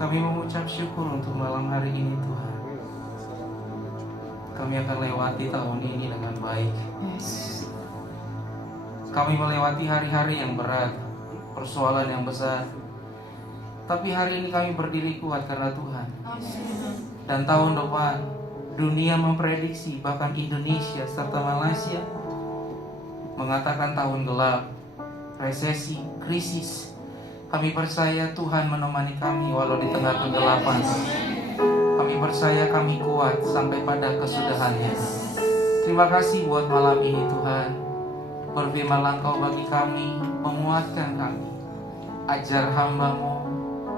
Kami mengucap syukur untuk malam hari ini Tuhan. Kami akan lewati tahun ini dengan baik. Kami melewati hari-hari yang berat, persoalan yang besar. Tapi hari ini kami berdiri kuat karena Tuhan. Dan tahun depan dunia memprediksi, bahkan Indonesia serta Malaysia mengatakan tahun gelap, resesi, krisis. Kami percaya Tuhan menemani kami walau di tengah kegelapan. Kami percaya kami kuat sampai pada kesudahannya. Terima kasih buat malam ini Tuhan. Berfirmanlah Engkau bagi kami, menguatkan kami. Ajar hamba-Mu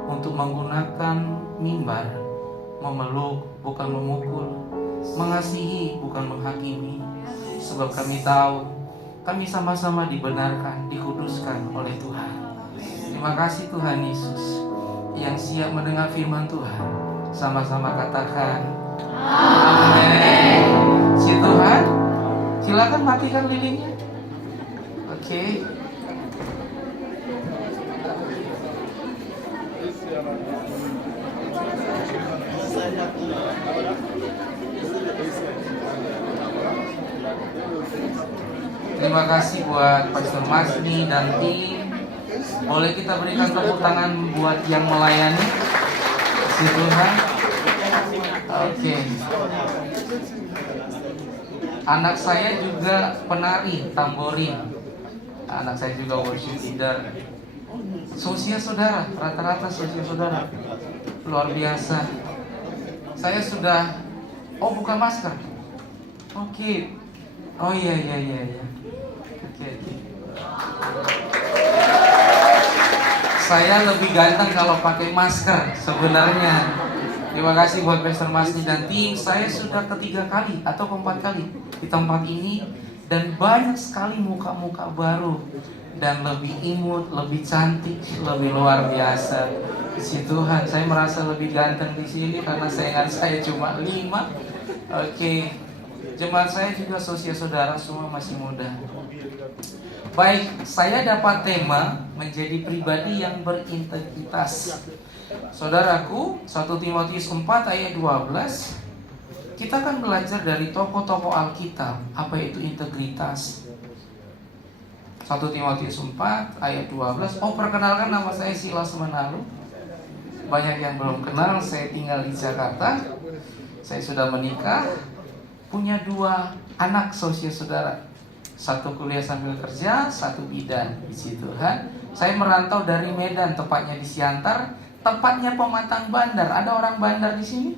untuk menggunakan mimbar, memeluk bukan memukul, mengasihi bukan menghakimi. Sebab kami tahu kami sama-sama dibenarkan, dikuduskan oleh Tuhan. Terima kasih Tuhan Yesus yang siap mendengar firman Tuhan. Sama-sama katakan amin. Si Tuhan, silakan matikan lilinnya. Oke. Terima kasih buat Pastor Masni dan tim. Boleh kita berikan tepuk tangan buat yang melayani si Tuhan. Oke. Anak saya juga penari tamborin. Anak saya juga worship leader. Sosial saudara, rata-rata sosial saudara. Luar biasa. Saya sudah, buka masker. Oke. Oh iya. Oke. Saya lebih ganteng kalau pakai masker sebenarnya. Terima kasih buat Pastor Masni dan tim. Saya sudah ketiga kali atau keempat kali di tempat ini. Dan banyak sekali muka-muka baru. Dan lebih imut, lebih cantik, lebih luar biasa. Puji Tuhan, saya merasa lebih ganteng di sini karena sayangan saya cuma 5. Oke. Jemaat saya juga sosial saudara semua masih muda. Baik, saya dapat tema menjadi pribadi yang berintegritas. Saudaraku, 1 Timotius 4 ayat 12. Kita akan belajar dari tokoh-tokoh Alkitab apa itu integritas. 1 Timotius 4 ayat 12. Perkenalkan, nama saya Silas Menalu. Banyak yang belum kenal, saya tinggal di Jakarta. Saya sudah menikah, punya 2 anak sosial saudara. 1 kuliah sambil kerja, 1 bidan. Puji Tuhan. Saya merantau dari Medan, tepatnya di Siantar, tempatnya pematang bandar. Ada orang bandar di sini?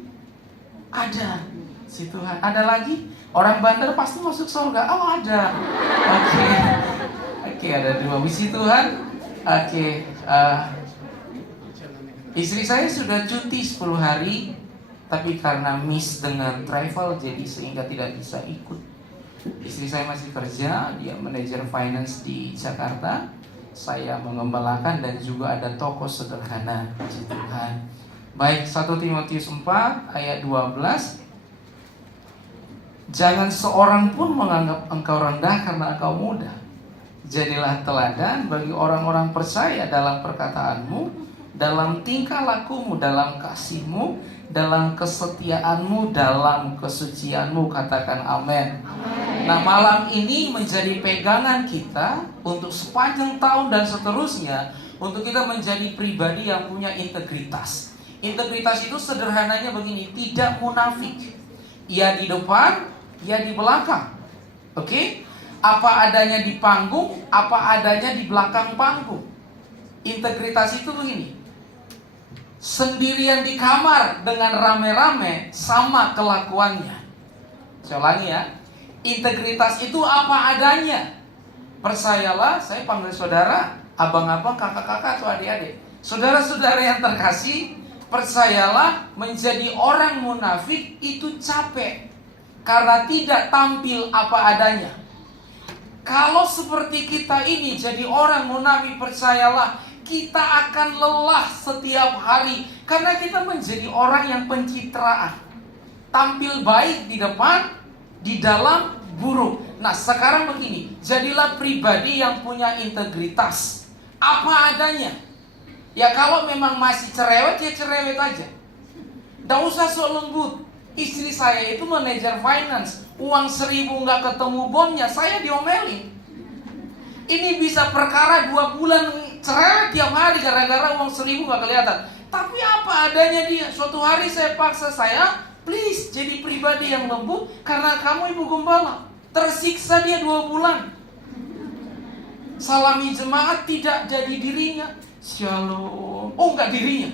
Ada. Puji Tuhan. Ada lagi? Orang bandar pasti masuk surga. Ada. Oke, ada 2. Puji Tuhan. Oke. Istri saya sudah cuti 10 hari, tapi karena miss dengan travel, jadi sehingga tidak bisa ikut. Istri saya masih kerja, dia manajer finance di Jakarta. Saya mengembalakan dan juga ada toko sederhana. Puji Tuhan. Baik, 1 Timotius 4 ayat 12. Jangan seorang pun menganggap engkau rendah karena engkau muda. Jadilah teladan bagi orang-orang percaya dalam perkataanmu, dalam tingkah lakumu, dalam kasihmu, dalam kesetiaanmu, dalam kesucianmu. Katakan amin. Nah, malam ini menjadi pegangan kita untuk sepanjang tahun dan seterusnya, untuk kita menjadi pribadi yang punya integritas. Integritas itu sederhananya begini, tidak munafik. Ia di depan, ia di belakang. Oke? Apa adanya di panggung, apa adanya di belakang panggung. Integritas itu begini, sendirian di kamar dengan rame-rame sama kelakuannya. Saya ulangi ya. Integritas itu apa adanya. Percayalah, saya panggil saudara, abang-abang, kakak-kakak atau adik-adik. Saudara-saudara yang terkasih, percayalah, menjadi orang munafik itu capek karena tidak tampil apa adanya. Kalau seperti kita ini jadi orang munafik, percayalah, kita akan lelah setiap hari karena kita menjadi orang yang pencitraan. Tampil baik di depan, di dalam buruk. Nah, sekarang begini, jadilah pribadi yang punya integritas. Apa adanya. Ya kalau memang masih cerewet, ya cerewet aja. Nggak usah sok lembut. Istri saya itu manajer finance, uang 1.000 nggak ketemu bonnya, saya diomelin. Ini bisa perkara 2 bulan cerewet tiap hari gara-gara uang 1.000 nggak kelihatan. Tapi apa adanya dia. Suatu hari saya paksa saya, please jadi pribadi yang lembut karena kamu ibu gembala. Tersiksa dia 2 bulan. Salami jemaat tidak jadi dirinya. Shalom. Oh enggak dirinya.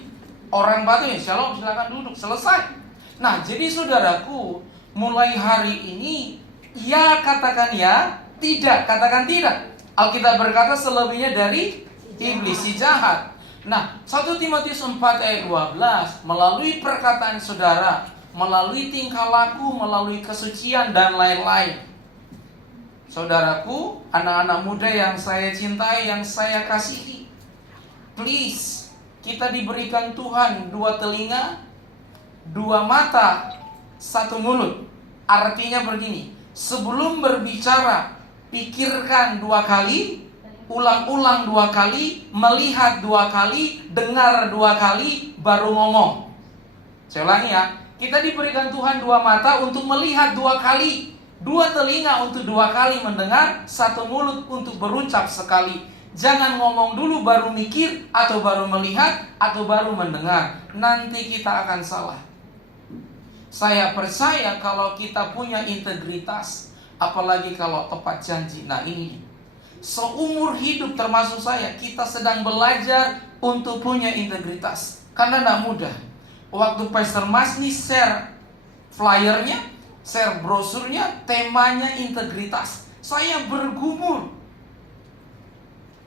Orang Batu ya shalom, silakan duduk, selesai. Nah jadi saudaraku, mulai hari ini ya katakan ya, tidak katakan tidak. Alkitab berkata selebihnya dari iblis si jahat. Nah 1 Timotius 4 ayat 12, melalui perkataan saudara, melalui tingkah laku, melalui kesucian dan lain-lain. Saudaraku, anak-anak muda yang saya cintai, yang saya kasihi, please, kita diberikan Tuhan 2 telinga, 2 mata, 1 mulut. Artinya begini, sebelum berbicara, pikirkan 2 kali, ulang-ulang 2 kali, melihat 2 kali, dengar 2 kali, baru ngomong. Saya ulangi ya, kita diberikan Tuhan 2 mata untuk melihat 2 kali, 2 telinga untuk 2 kali mendengar, 1 mulut untuk berucap sekali. Jangan ngomong dulu baru mikir, atau baru melihat, atau baru mendengar. Nanti kita akan salah. Saya percaya kalau kita punya integritas, apalagi kalau tepat janji. Nah ini, seumur hidup termasuk saya, kita sedang belajar untuk punya integritas. Karena tidak mudah. Waktu Pastor Masni share flyernya, share brosurnya, temanya integritas, saya bergumul.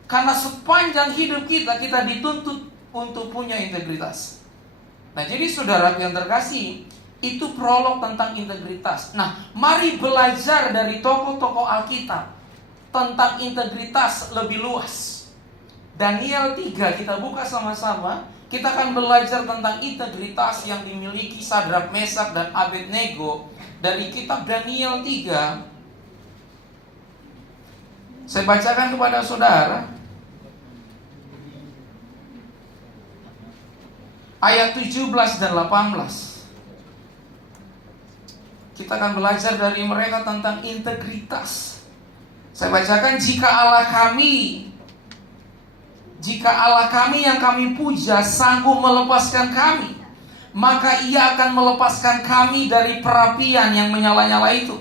Karena sepanjang hidup kita dituntut untuk punya integritas. Nah jadi saudara yang terkasih, itu prolog tentang integritas. Nah mari belajar dari tokoh-tokoh Alkitab tentang integritas lebih luas. Daniel 3 kita buka sama-sama. Kita akan belajar tentang integritas yang dimiliki Sadrak, Mesak, dan Abednego dari kitab Daniel 3. Saya bacakan kepada saudara ayat 17 dan 18. Kita akan belajar dari mereka tentang integritas. Saya bacakan, jika Allah kami yang kami puja sanggup melepaskan kami, maka Ia akan melepaskan kami dari perapian yang menyala-nyala itu,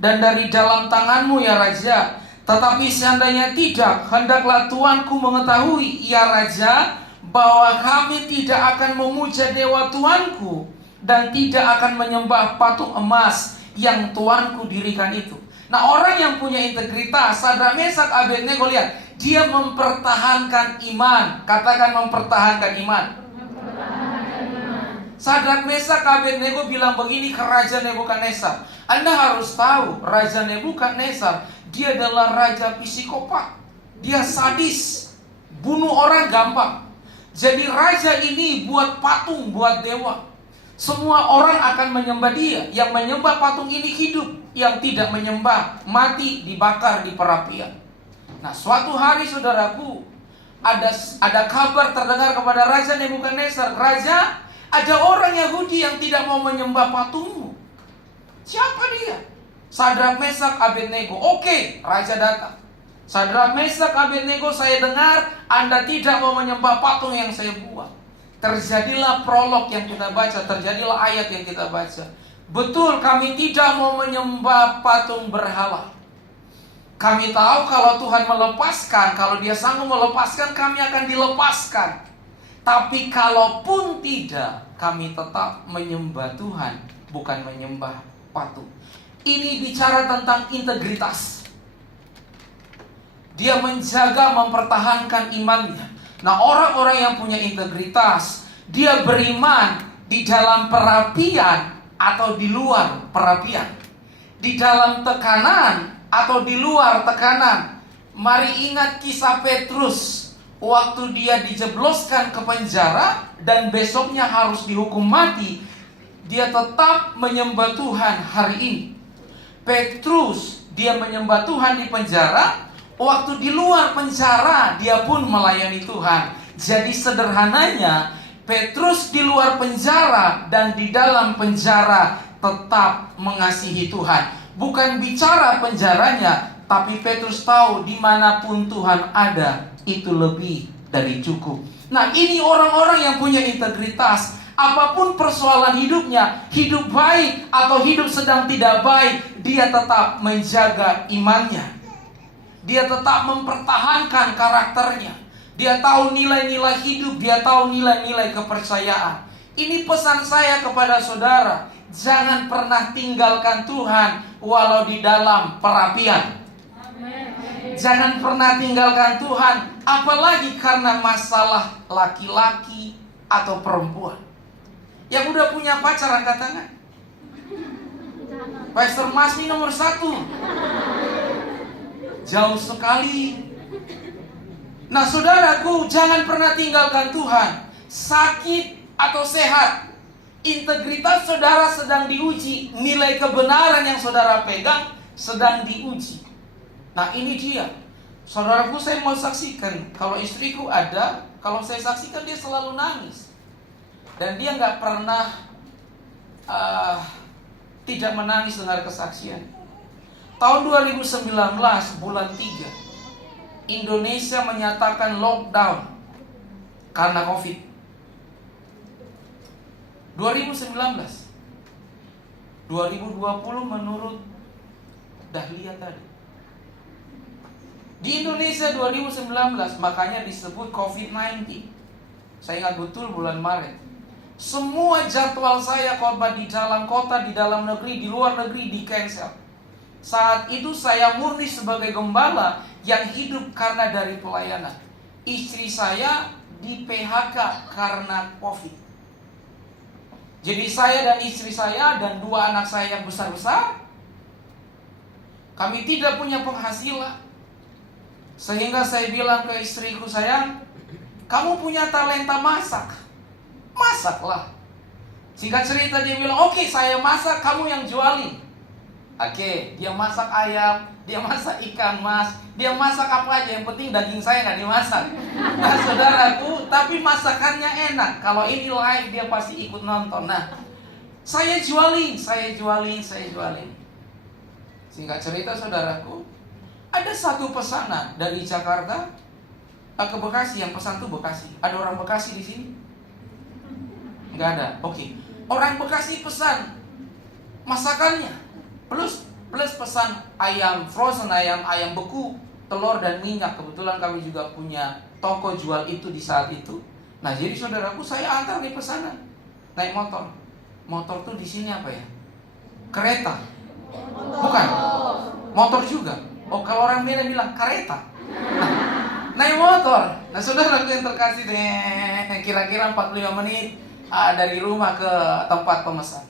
dan dari dalam tanganmu ya Raja. Tetapi seandainya tidak, hendaklah Tuanku mengetahui, ya Raja, bahwa kami tidak akan memuja dewa Tuanku, dan tidak akan menyembah patung emas yang Tuanku dirikan itu. Nah orang yang punya integritas, Sadrak, Mesak, Abednego, lihat, dia mempertahankan iman. Katakan mempertahankan iman. Sadrak, Mesak, Abednego bilang begini ke Raja Nebukadnezar, Anda harus tahu, Raja Nebukadnezar, dia adalah raja psikopat. Dia sadis, bunuh orang gampang. Jadi raja ini buat patung, buat dewa. Semua orang akan menyembah dia. Yang menyembah patung ini hidup, yang tidak menyembah mati, dibakar di perapian. Nah suatu hari saudaraku, ada kabar terdengar kepada Raja Nebukadnezar, Raja, ada orang Yahudi yang tidak mau menyembah patungmu. Siapa dia? Sadrak, Mesak, Abednego. Oke, Raja datang. Sadrak, Mesak, Abednego, saya dengar Anda tidak mau menyembah patung yang saya buat. Terjadilah prolog yang kita baca, terjadilah ayat yang kita baca. Betul, kami tidak mau menyembah patung berhala. Kami tahu kalau Tuhan melepaskan, kalau Dia sanggup melepaskan, kami akan dilepaskan. Tapi kalaupun tidak, kami tetap menyembah Tuhan, bukan menyembah patung. Ini bicara tentang integritas. Dia menjaga, mempertahankan imannya. Nah orang-orang yang punya integritas, dia beriman di dalam perapian atau di luar perapian, di dalam tekanan atau di luar tekanan. Mari ingat kisah Petrus, waktu dia dijebloskan ke penjara dan besoknya harus dihukum mati, dia tetap menyembah Tuhan hari ini. Petrus, dia menyembah Tuhan di penjara. Waktu di luar penjara, dia pun melayani Tuhan. Jadi sederhananya, Petrus di luar penjara dan di dalam penjara tetap mengasihi Tuhan. Bukan bicara penjaranya, tapi Petrus tahu dimanapun Tuhan ada, itu lebih dari cukup. Nah, ini orang-orang yang punya integritas. Apapun persoalan hidupnya, hidup baik atau hidup sedang tidak baik, dia tetap menjaga imannya. Dia tetap mempertahankan karakternya. Dia tahu nilai-nilai hidup, dia tahu nilai-nilai kepercayaan. Ini pesan saya kepada saudara, jangan pernah tinggalkan Tuhan walau di dalam perapian. Jangan pernah tinggalkan Tuhan, apalagi karena masalah laki-laki atau perempuan. Yang udah punya pacar angkat tangan. Pastor Masni nomor 1. Jauh sekali. Nah saudaraku, jangan pernah tinggalkan Tuhan. Sakit atau sehat, integritas saudara sedang diuji. Nilai kebenaran yang saudara pegang sedang diuji. Nah ini dia. Saudaraku, saya mau saksikan. Kalau istriku ada, kalau saya saksikan dia selalu nangis. Dan dia gak pernah tidak menangis dengar kesaksian. Tahun 2019 bulan 3, Indonesia menyatakan lockdown karena COVID. 2019, 2020 menurut Dahlia tadi. Di Indonesia 2019, makanya disebut COVID-19. Saya ingat betul bulan Maret. Semua jadwal saya khotbah di dalam kota, di dalam negeri, di luar negeri di cancel. Saat itu saya murni sebagai gembala yang hidup karena dari pelayanan. Istri saya di PHK karena COVID. Jadi saya dan istri saya dan 2 anak saya yang besar-besar, kami tidak punya penghasilan. Sehingga saya bilang ke istriku, sayang, kamu punya talenta masak, masaklah. Singkat cerita dia bilang, oke, saya masak, kamu yang jualin. Oke, dia masak ayam, dia masak ikan mas, dia masak apa aja, yang penting daging saya nggak dimasak. Nah saudaraku, tapi masakannya enak. Kalau ini live dia pasti ikut nonton. Nah, saya jualin. Singkat cerita saudaraku, ada satu pesanan dari Jakarta ke Bekasi. Yang pesan tuh Bekasi. Ada orang Bekasi di sini? Nggak ada. Oke. Orang Bekasi pesan masakannya. Plus pesan ayam frozen, ayam beku, telur dan minyak. Kebetulan kami juga punya toko jual itu di saat itu. Nah, jadi saudaraku, saya antar nih pesanan. Naik motor. Motor tuh di sini apa ya? Kereta. Bukan. Motor juga. Oh, kalau orang Medan bilang kereta. Nah, naik motor. Nah, saudaraku yang terkasih deh, kira-kira 45 menit dari rumah ke tempat pemesan.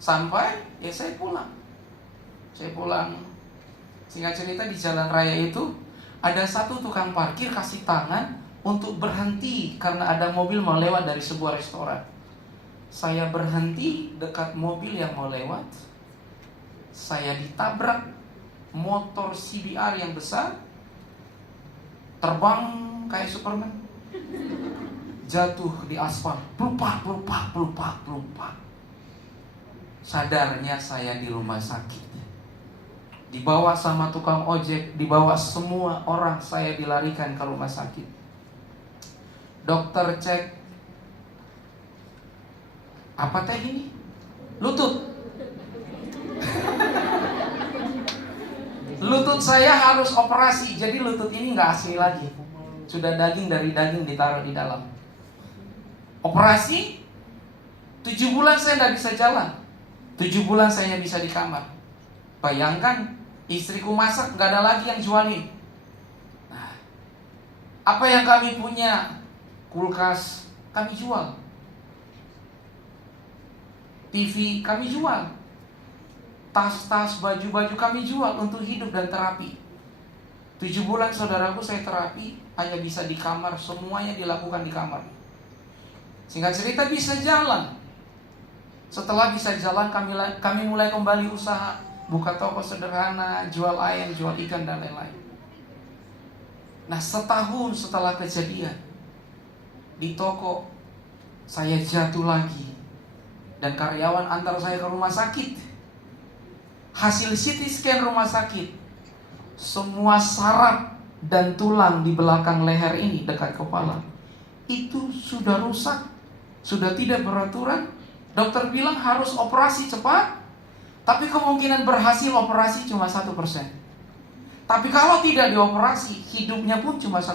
Sampai ya saya pulang. Singkat cerita di jalan raya itu ada satu tukang parkir kasih tangan untuk berhenti karena ada mobil mau lewat dari sebuah restoran. Saya berhenti dekat mobil yang mau lewat. Saya ditabrak motor CBR yang besar, terbang kayak Superman, jatuh di aspal, pelupak. Sadarnya saya di rumah sakit. Dibawa sama tukang ojek, dibawa semua orang, saya dilarikan ke rumah sakit. Dokter cek, apa teh ini? Lutut. Lutut saya harus operasi. Jadi lutut ini gak asli lagi. Sudah daging dari daging ditaruh di dalam. Operasi 7 bulan saya gak bisa jalan. 7 bulan saya bisa di kamar. Bayangkan, istriku masak, gak ada lagi yang jualin. Nah, apa yang kami punya? Kulkas kami jual, TV kami jual, tas-tas, baju-baju kami jual untuk hidup dan terapi. 7 bulan saudaraku saya terapi, hanya bisa di kamar, semuanya dilakukan di kamar. Singkat cerita bisa jalan. Setelah bisa jalan, kami mulai kembali usaha, buka toko sederhana, jual ayam, jual ikan dan lain-lain. Nah, setahun setelah kejadian, Di toko saya jatuh lagi, dan karyawan antar saya ke rumah sakit. Hasil CT scan rumah sakit, semua saraf dan tulang di belakang leher ini dekat kepala itu sudah rusak, sudah tidak beraturan. Dokter bilang harus operasi cepat, tapi kemungkinan berhasil operasi cuma 1%. Tapi kalau tidak dioperasi, hidupnya pun cuma 1%.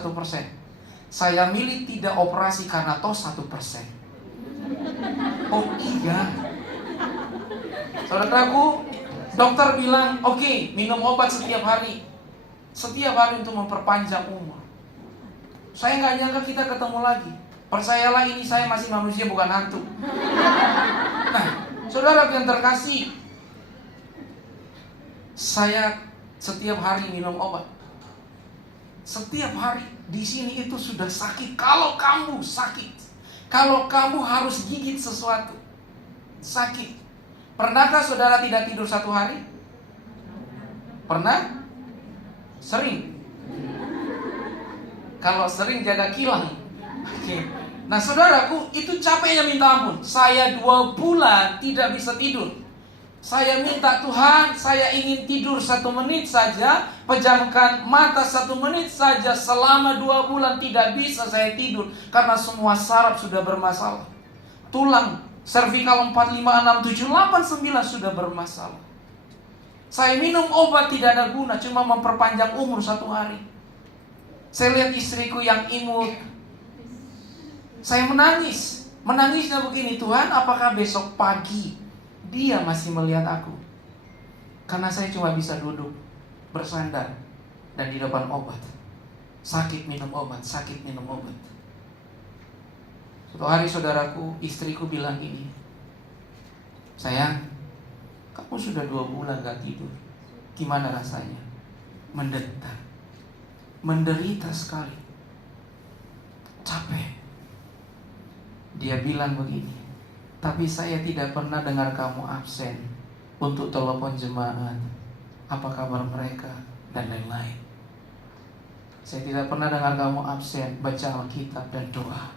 Saya milih tidak operasi karena toh 1%. Oh iya, saudaraku, dokter bilang oke, minum obat setiap hari untuk memperpanjang umur. Saya nggak nyangka kita ketemu lagi. Percayalah, ini saya masih manusia, bukan hantu. Nah, saudara yang terkasih, saya setiap hari minum obat. Setiap hari di sini itu sudah sakit. Kalau kamu sakit, kalau kamu harus gigit sesuatu, sakit. Pernahkah saudara tidak tidur 1 hari? Pernah? Sering? Kalau sering jaga kilang. Oke. Nah saudaraku, itu capeknya minta ampun. Saya 2 bulan tidak bisa tidur. Saya minta, Tuhan, saya ingin tidur 1 menit saja, pejamkan mata 1 menit saja. Selama 2 bulan tidak bisa saya tidur, karena semua saraf sudah bermasalah. Tulang, cervical 4, 5, 6, 7, 8, 9 sudah bermasalah. Saya minum obat tidak ada guna, cuma memperpanjang umur 1 hari. Saya lihat istriku yang imut, saya menangis. Menangisnya begini, Tuhan, apakah besok pagi dia masih melihat aku? Karena saya cuma bisa duduk, bersandar, dan di depan obat. Sakit minum obat, sakit minum obat. Suatu hari saudaraku, istriku bilang gini, sayang, kamu sudah 2 bulan gak tidur. Gimana rasanya? Menderita sekali, capek. Dia bilang begini, tapi saya tidak pernah dengar kamu absen untuk telepon jemaat, apa kabar mereka, dan lain-lain. Saya tidak pernah dengar kamu absen baca Alkitab dan doa.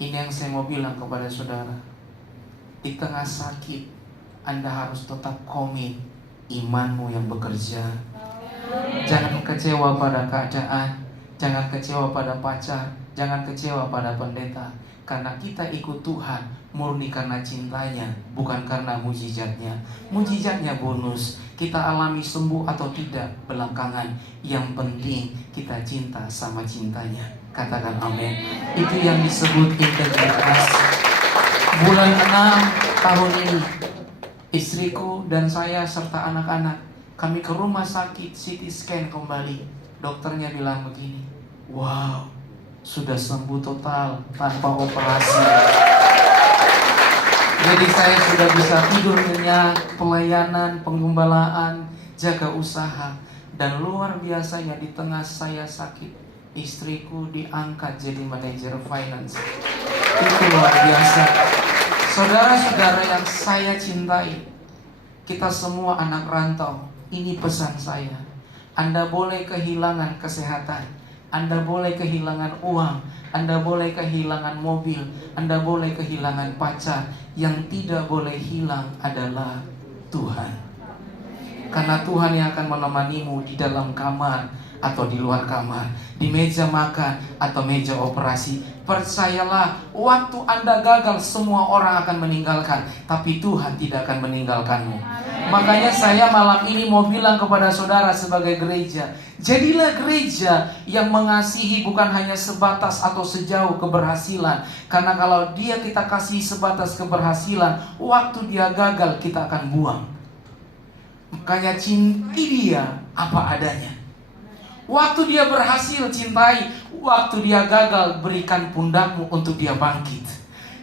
Ini yang saya mau bilang kepada saudara. Di tengah sakit, Anda harus tetap komit imanmu yang bekerja. Jangan kecewa pada keadaan, jangan kecewa pada pacar, jangan kecewa pada pendeta. Karena kita ikut Tuhan murni karena cintanya, bukan karena mujizatnya. Mujizatnya bonus, kita alami sembuh atau tidak belakangan. Yang penting kita cinta sama cintanya. Katakan amin. Itu yang disebut integritas. Bulan 6 tahun ini, istriku dan saya serta anak-anak, kami ke rumah sakit CT scan kembali. Dokternya bilang begini, wow, sudah sembuh total tanpa operasi. Jadi saya sudah bisa tidur nyenyak, pelayanan, penggembalaan, jaga usaha. Dan luar biasanya di tengah saya sakit, istriku diangkat jadi manajer finance. Itu luar biasa. Saudara-saudara yang saya cintai, kita semua anak rantau. Ini pesan saya. Anda boleh kehilangan kesehatan, Anda boleh kehilangan uang, Anda boleh kehilangan mobil, Anda boleh kehilangan pacar. Yang tidak boleh hilang adalah Tuhan. Karena Tuhan yang akan menemanimu di dalam kamar atau di luar kamar, di meja makan atau meja operasi. Percayalah, waktu Anda gagal, semua orang akan meninggalkan, tapi Tuhan tidak akan meninggalkanmu. Makanya saya malam ini mau bilang kepada saudara sebagai gereja, jadilah gereja yang mengasihi bukan hanya sebatas atau sejauh keberhasilan. Karena kalau kita kasih sebatas keberhasilan, waktu dia gagal kita akan buang. Makanya cintai dia apa adanya. Waktu dia berhasil cintai, waktu dia gagal berikan pundakmu untuk dia bangkit.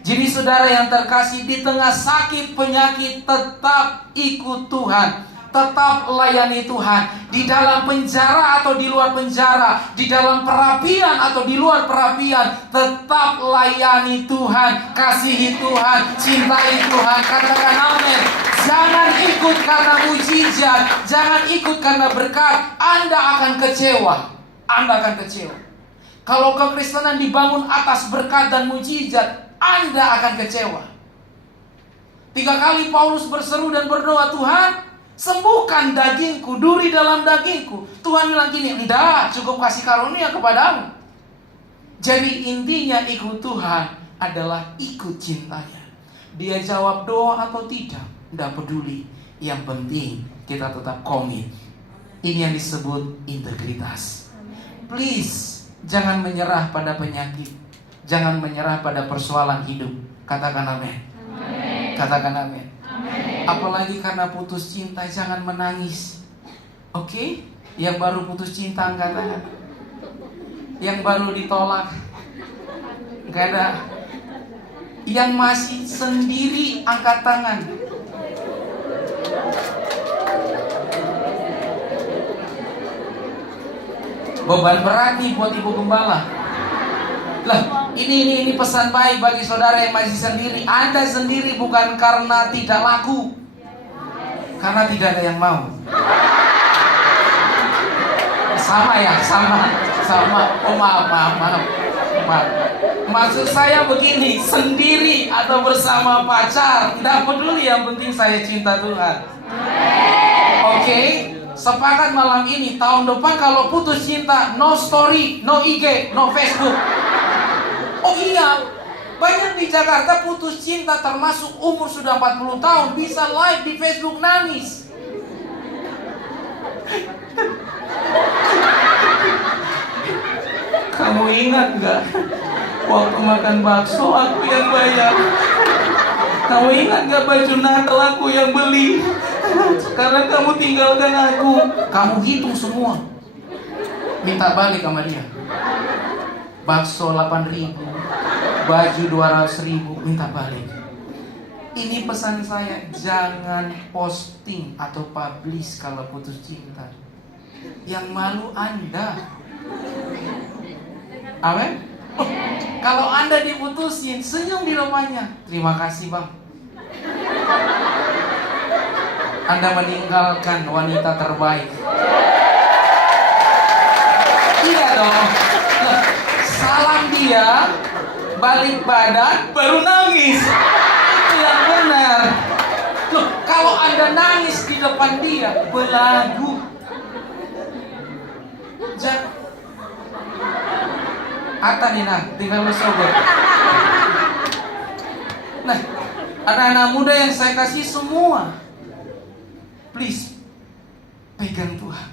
Jadi saudara yang terkasih, di tengah sakit penyakit tetap ikut Tuhan, tetap layani Tuhan. Di dalam penjara atau di luar penjara, di dalam perapian atau di luar perapian, tetap layani Tuhan, kasihi Tuhan, cintai Tuhan. Katakan amin. Jangan ikut karena mujizat, jangan ikut karena berkat. Anda akan kecewa. Anda akan kecewa. Kalau kekristenan dibangun atas berkat dan mujizat, Anda akan kecewa. 3 kali Paulus berseru dan berdoa, Tuhan, sembuhkan dagingku, duri dalam dagingku. Tuhan bilang gini, enggak, cukup kasih karunia kepadamu. Jadi intinya ikut Tuhan adalah ikut cintanya. Dia jawab doa atau tidak, enggak peduli. Yang penting kita tetap komit. Ini yang disebut integritas. Please, jangan menyerah pada penyakit. Jangan menyerah pada persoalan hidup. Katakan amin. Katakan amin. Apalagi karena putus cinta, jangan menangis. Oke? Yang baru putus cinta angkat tangan. Yang baru ditolak, gak ada. Yang masih sendiri angkat tangan. Beban berat nih buat ibu gembala. Lah, ini pesan baik bagi saudara yang masih sendiri. Anda sendiri bukan karena tidak laku, karena tidak ada yang mau. Sama ya, sama. Oh maaf. Maksud saya begini, sendiri atau bersama pacar, tidak peduli, yang penting saya cinta Tuhan. Oke? Sepakat malam ini, tahun depan kalau putus cinta, no story, no IG, no Facebook. Oh iya, banyak di Jakarta putus cinta termasuk umur sudah 40 tahun bisa live di Facebook nangis. Kamu ingat gak? Waktu makan bakso aku yang bayar. Kamu ingat gak baju Natal aku yang beli? Sekarang kamu tinggalkan aku. Kamu hitung semua, minta balik sama dia. Bakso 8.000, baju 200.000, minta balik. Ini pesan saya, jangan posting atau publish kalau putus cinta. Yang malu Anda. Amin. Kalau Anda diputusin, senyum di rumahnya. Terima kasih bang, Anda meninggalkan wanita terbaik. Iya dong. Salam dia, balik badan, baru nangis. Itu yang benar. Loh, kalau Anda nangis di depan dia, belagu. Ata nih nah, tinggal lu sobat. Nah, anak-anak muda yang saya kasih semua, please, pegang Tuhan.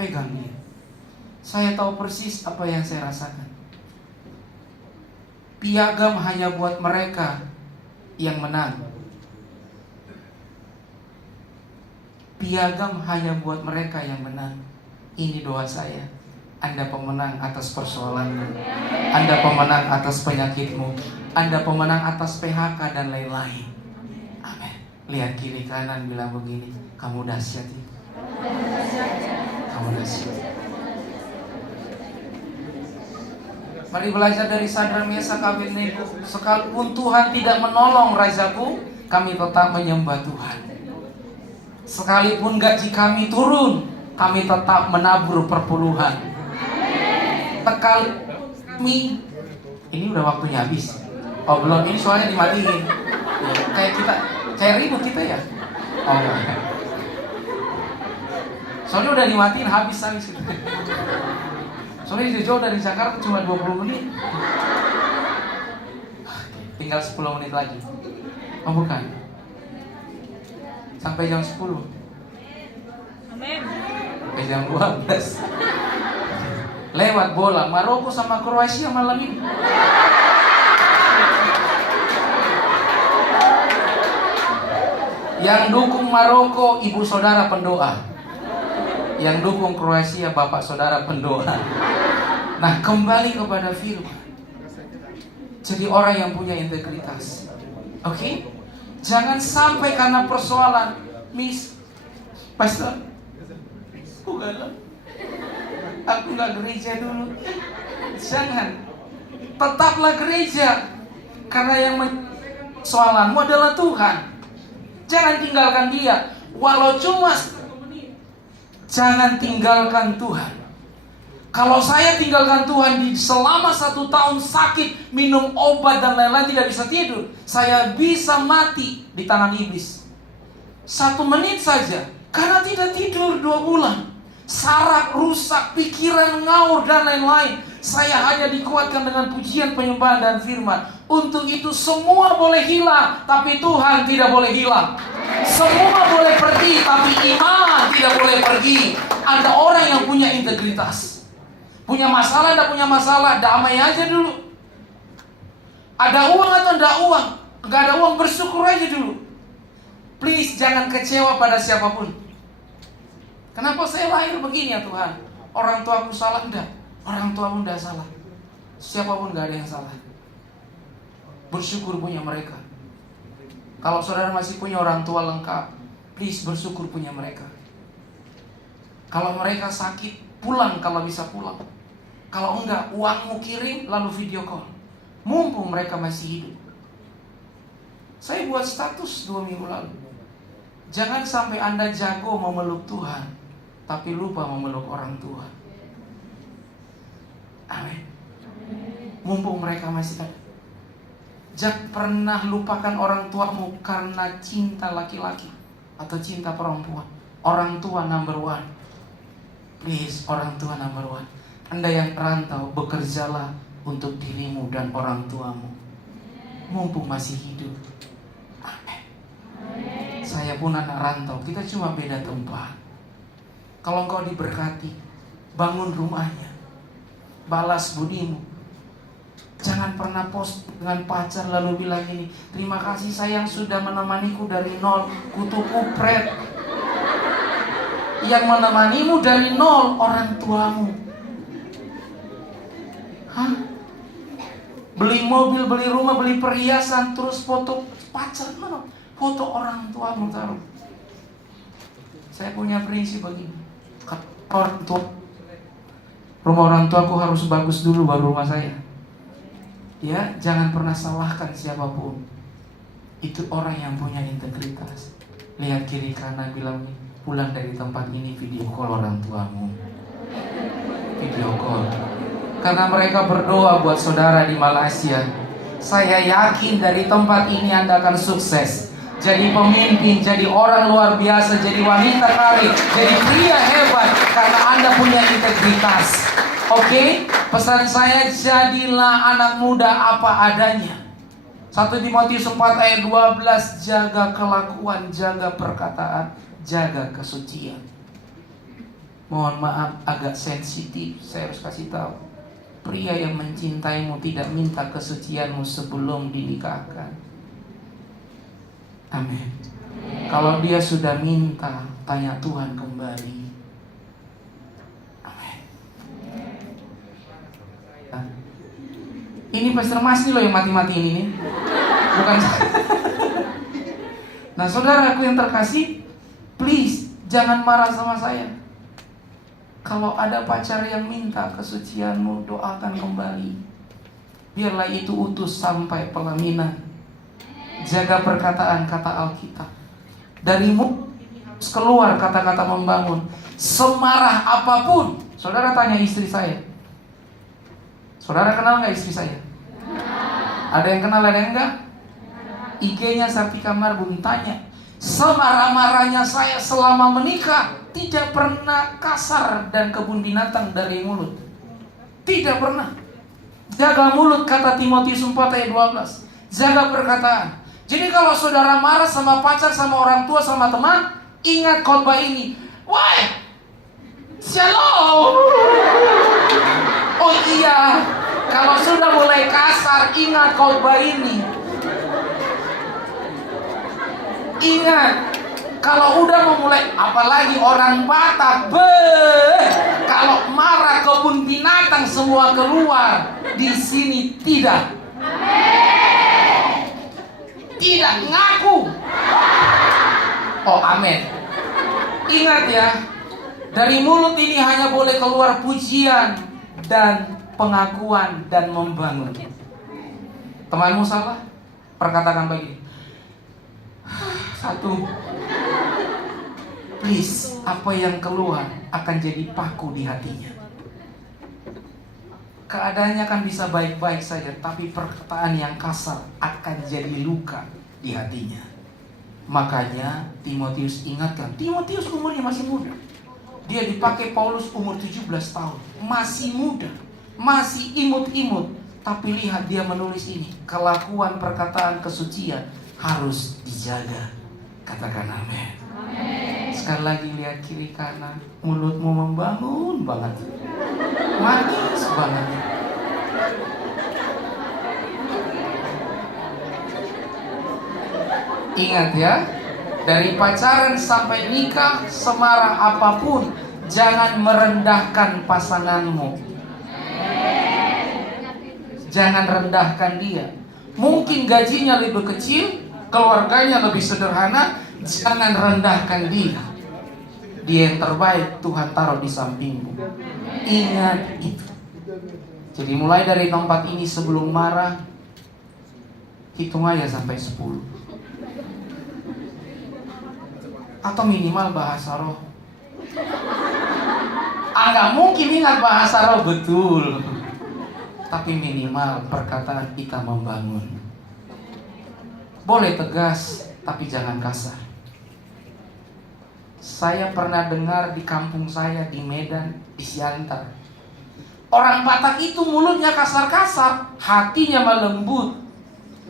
Pegang dia. Saya tahu persis apa yang saya rasakan. Piagam hanya buat mereka yang menang. Piagam hanya buat mereka yang menang. Ini doa saya. Anda pemenang atas persoalanmu. Anda pemenang atas penyakitmu. Anda pemenang atas PHK dan lain-lain. Amin. Lihat kiri kanan, bilang begini, kamu dahsyat ya. Kamu dahsyat. Mari belajar dari Sadrak Mesak Abednego. Sekalipun Tuhan tidak menolong rajaku, kami tetap menyembah Tuhan. Sekalipun gaji kami turun, kami tetap menabur perpuluhan. Kami, ini udah waktunya habis. Oh belum, ini soalnya dimatiin. Kayak kita, kayak ribut kita ya. Oh enggak. Soalnya udah dimatiin habis. Soalnya jauh dari Jakarta cuma 20 menit. Tinggal 10 menit lagi. Oh bukan, sampai jam 10. Amin. Sampai jam 12. Lewat bola Maroko sama Kroasia malam ini. Yang dukung Maroko ibu saudara pendoa, yang dukung Kroasia bapak saudara pendoa. Nah, kembali kepada firman. Jadi orang yang punya integritas. Oke? Jangan sampai karena persoalan, Miss, Pastor, aku galau, aku gak gereja dulu. Jangan. Tetaplah gereja. Karena yang persoalanmu adalah Tuhan. Jangan tinggalkan dia. Walau cuma 10 menit. Jangan tinggalkan Tuhan. Kalau saya tinggalkan Tuhan di selama 1 tahun sakit, minum obat dan lain-lain, tidak bisa tidur, saya bisa mati di tangan iblis. 1 menit saja, karena tidak tidur 2 bulan. Saraf rusak, pikiran ngaur dan lain-lain. Saya hanya dikuatkan dengan pujian, penyembahan dan firman. Untuk itu semua boleh hilang, tapi Tuhan tidak boleh hilang. Semua boleh pergi, tapi iman tidak boleh pergi. Ada orang yang punya integritas. Punya masalah, tidak punya masalah, damai aja dulu. Ada uang atau tidak uang, nggak ada uang, bersyukur aja dulu. Please, jangan kecewa pada siapapun. Kenapa saya lahir begini ya Tuhan? Orang tuaku salah? Enggak. Orang tuamu enggak salah. Siapapun nggak ada yang salah. Bersyukur punya mereka. Kalau saudara masih punya orang tua lengkap, please bersyukur punya mereka. Kalau mereka sakit, pulang kalau bisa pulang. Kalau enggak, uangmu kirim lalu video call. Mumpung mereka masih hidup. Saya buat status 2 minggu lalu. Jangan sampai Anda jago memeluk Tuhan, tapi lupa memeluk orang tua. Amin. Mumpung mereka masih ada. Jangan pernah lupakan orang tuamu karena cinta laki-laki atau cinta perempuan. Orang tua number 1. Please, orang tua number 1. Anda yang rantau, bekerjalah untuk dirimu dan orang tuamu. Mumpung masih hidup. Amin. Saya pun anak rantau, kita cuma beda tempat. Kalau engkau diberkati, bangun rumahnya, balas budimu. Jangan pernah post dengan pacar lalu bilang ini, terima kasih sayang sudah menemaniku dari nol, kutu kupret. Yang menemanimu dari nol orang tuamu. Hah? Beli mobil, beli rumah, beli perhiasan, terus foto pacar, mana? Foto orang tuamu taruh. Saya punya prinsip begini. Orang tua, rumah orang tuaku harus bagus dulu baru rumah saya. Ya, jangan pernah salahkan siapapun. Itu orang yang punya integritas. Lihat kiri kanan, bilang pulang dari tempat ini video call orang tuamu. Video call. Karena mereka berdoa buat saudara di Malaysia. Saya yakin dari tempat ini Anda akan sukses. Jadi pemimpin, jadi orang luar biasa, jadi wanita karir, jadi pria hebat. Karena Anda punya integritas. Oke? Pesan saya, jadilah anak muda apa adanya. 1 Timotius 4 ayat 12, jaga kelakuan, jaga perkataan, jaga kesucian. Mohon maaf, agak sensitif, saya harus kasih tahu. Pria yang mencintaimu tidak minta kesucianmu sebelum dinikahkan. Amin. Kalau dia sudah minta, tanya Tuhan kembali. Amin. Ini Pastor Mas nih loh yang mati-matiin ini. Bukan saya. Nah saudaraku yang terkasih, please jangan marah sama saya. Kalau ada pacar yang minta kesucianmu, doakan kembali. Biarlah itu utus sampai pelaminan. Jaga perkataan, kata Alkitab. Dari mulut harus keluar kata-kata membangun. Semarah apapun. Saudara tanya istri saya. Saudara kenal gak istri saya? Ada yang kenal, ada yang enggak? IG-nya Sartika Marbun, tanya. Semarah-marahnya saya selama menikah, tidak pernah kasar dan kebun binatang dari mulut. Tidak pernah. Jaga mulut, kata Timotius 4 ayat 12. Jaga perkataan. Jadi kalau saudara marah sama pacar, sama orang tua, sama teman, ingat khotbah ini. Wah, shalom. Oh iya, kalau sudah mulai kasar, ingat khotbah ini. Ingat, kalau udah memulai, apalagi orang Batak, kalau marah kebun binatang semua keluar. Di sini tidak. Tidak ngaku. Oh amin. Ingat ya, dari mulut ini hanya boleh keluar pujian dan pengakuan dan membangun. Temanmu salah, perkatakan begini. 1, please, apa yang keluar akan jadi paku di hatinya. keadaannya kan bisa baik-baik saja, tapi perkataan yang kasar akan jadi luka di hatinya. Makanya Timotius ingatkan, Timotius umurnya masih muda. Dia dipakai Paulus umur 17 tahun, masih muda, masih imut-imut. Tapi lihat dia menulis ini, kelakuan perkataan kesucian harus dijaga. Katakan amin. Sekali lagi lihat kiri kanan, mulutmu membangun banget, manis banget. Ingat ya, dari pacaran sampai nikah, semarah apapun, jangan merendahkan pasanganmu. Jangan rendahkan dia. Mungkin gajinya lebih kecil, keluarganya lebih sederhana, jangan rendahkan dia. Dia yang terbaik Tuhan taruh di sampingmu. Ingat itu. Jadi mulai dari tempat ini sebelum marah, hitung aja sampai 10. Atau minimal bahasa roh. Nggak mungkin ingat bahasa roh betul. Tapi minimal perkataan kita membangun. Boleh tegas, tapi jangan kasar. Saya pernah dengar di kampung saya di Medan, di Siantar, orang Batak itu mulutnya kasar-kasar, hatinya melembut.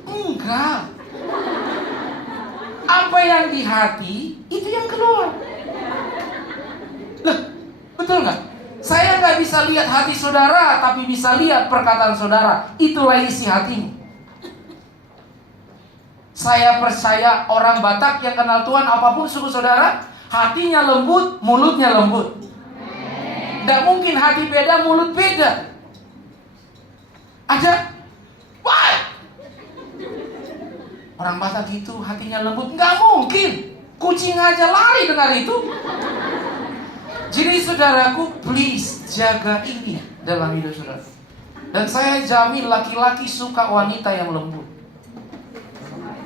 Enggak. Apa yang di hati, itu yang keluar. Loh, betul nggak? Saya nggak bisa lihat hati saudara, tapi bisa lihat perkataan saudara. Itulah isi hatimu. Saya percaya orang Batak yang kenal Tuhan, apapun suku saudara, hatinya lembut, mulutnya lembut. Nggak mungkin hati beda, mulut beda. Ada? Wah! Orang Batak itu hatinya lembut, nggak mungkin. Kucing aja lari dengar itu. Jadi saudaraku, please jaga ini dalam hidup saudara. Dan saya jamin laki-laki suka wanita yang lembut.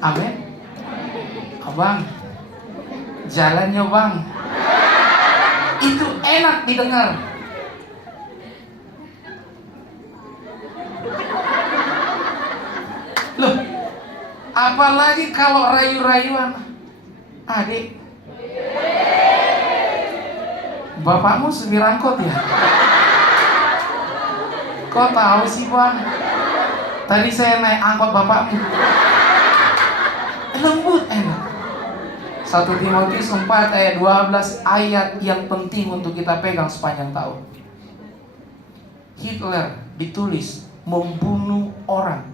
Amin. Abang, jalannya bang, itu enak didengar. Loh, apalagi kalau rayu-rayuan. Adik, bapakmu supir angkot ya? Kok tahu sih bang? Tadi saya naik angkot bapakmu. Lembut enak. 1 Timotius 4 ayat 12, ayat yang penting untuk kita pegang sepanjang tahun. Hitler ditulis membunuh orang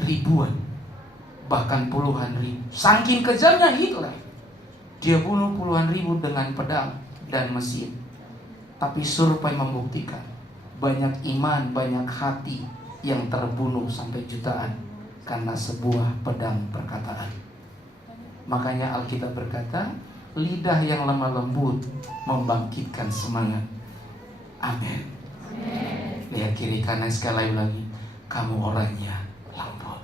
ribuan, bahkan puluhan ribu. Saking kejamnya Hitler, dia bunuh puluhan ribu dengan pedang dan mesin. Tapi survei membuktikan banyak iman, banyak hati yang terbunuh sampai jutaan karena sebuah pedang perkataan. Makanya Alkitab berkata, lidah yang lemah lembut membangkitkan semangat. Amin. Lihat kiri kanan sekali lagi, kamu orangnya lembut.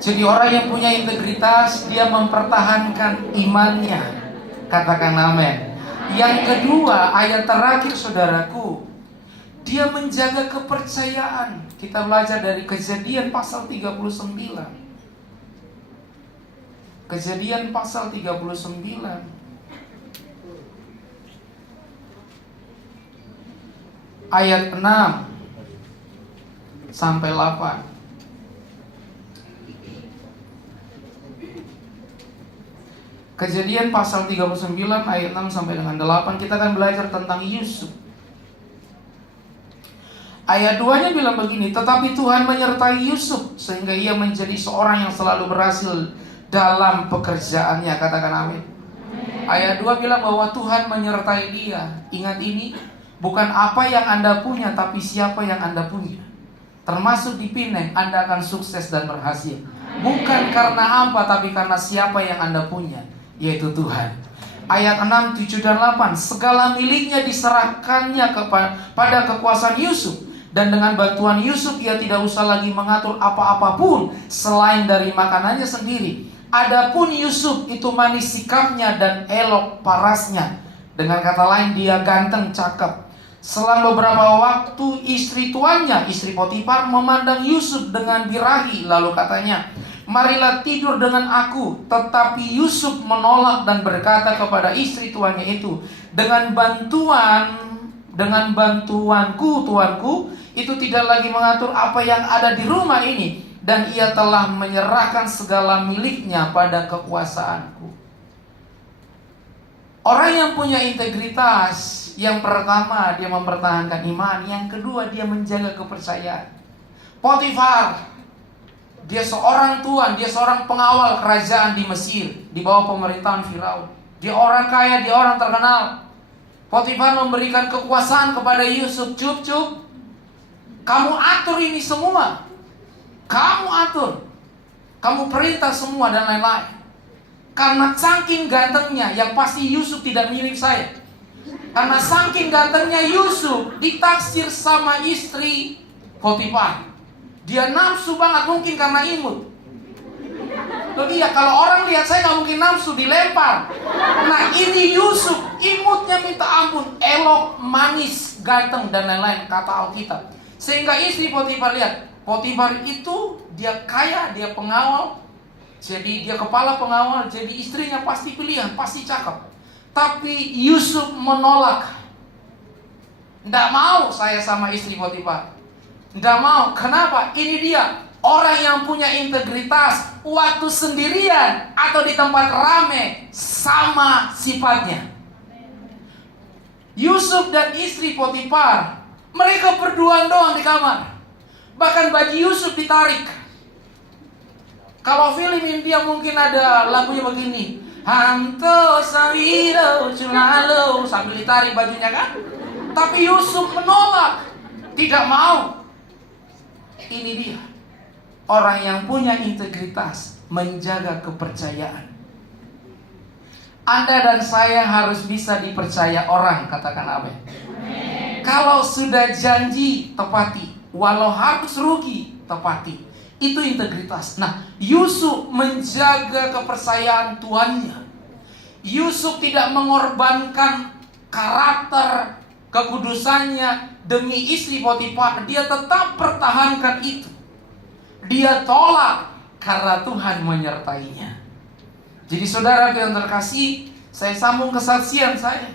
Jadi orang yang punya integritas, dia mempertahankan imannya. Katakan amin. Yang kedua, ayat terakhir saudaraku, dia menjaga kepercayaan. Kita belajar dari Kejadian pasal 39. Kejadian pasal 39 ayat 6 sampai 8. Kejadian pasal 39 ayat 6 sampai dengan 8. Kita akan belajar tentang Yusuf. Ayat 2-nya bilang begini, tetapi Tuhan menyertai Yusuf sehingga ia menjadi seorang yang selalu berhasil dalam pekerjaannya. Katakan amin. Ayat 2 bilang bahwa Tuhan menyertai dia. Ingat ini, bukan apa yang Anda punya, tapi siapa yang Anda punya. Termasuk di Pineng, Anda akan sukses dan berhasil. Bukan karena apa, tapi karena siapa yang Anda punya, yaitu Tuhan. Ayat 6, 7, dan 8. Segala miliknya diserahkannya pada kekuasaan Yusuf. Dan dengan bantuan Yusuf ia tidak usah lagi mengatur apa-apapun selain dari makanannya sendiri. Adapun Yusuf itu manis sikapnya dan elok parasnya. Dengan kata lain, dia ganteng, cakep. Selang beberapa waktu istri tuannya, istri Potifar, memandang Yusuf dengan birahi. Lalu katanya, marilah tidur dengan aku. Tetapi Yusuf menolak dan berkata kepada istri tuannya itu, dengan bantuanku, tuanku, itu tidak lagi mengatur apa yang ada di rumah ini. Dan ia telah menyerahkan segala miliknya pada kekuasaanku. Orang yang punya integritas, yang pertama dia mempertahankan iman, yang kedua dia menjaga kepercayaan. Potifar, dia seorang tuan, dia seorang pengawal kerajaan di Mesir, di bawah pemerintahan Firaun. Dia orang kaya, dia orang terkenal. Potifar memberikan kekuasaan kepada Yusuf. Cup, kamu atur ini semua. Kamu atur, kamu perintah semua dan lain-lain. Karena saking gantengnya, yang pasti Yusuf tidak mirip saya. Karena saking gantengnya Yusuf ditaksir sama istri Potifar. Dia nafsu banget, mungkin karena imut. Loh iya, kalau orang lihat saya nggak mungkin nafsu, dilempar. Nah ini Yusuf, imutnya minta ampun, elok, manis, ganteng dan lain-lain kata Alkitab. Sehingga istri Potifar lihat, Potifar itu dia kaya, dia pengawal. Jadi dia kepala pengawal, jadi istrinya pasti pilihan, pasti cakep. Tapi Yusuf menolak. Nggak mau saya sama istri Potifar. Nggak mau, kenapa? Ini dia, orang yang punya integritas. Waktu sendirian atau di tempat rame, sama sifatnya. Yusuf dan istri Potifar, mereka berdua doang di kamar. Bahkan baju Yusuf ditarik. Kalau film India mungkin ada lagunya begini, Hanto Sawiro Culalo, sambil ditarik bajunya kan. Tapi Yusuf menolak, tidak mau. Ini dia, orang yang punya integritas, menjaga kepercayaan. Anda dan saya harus bisa dipercaya orang, katakan amin. Kalau sudah janji, tepati. Walau harus rugi, tepati. Itu integritas. Nah, Yusuf menjaga kepercayaan tuannya. Yusuf tidak mengorbankan karakter, kekudusannya demi istri Potifar. Dia tetap pertahankan itu. Dia tolak karena Tuhan menyertainya. Jadi saudara yang terkasih, saya sambung kesaksian saya.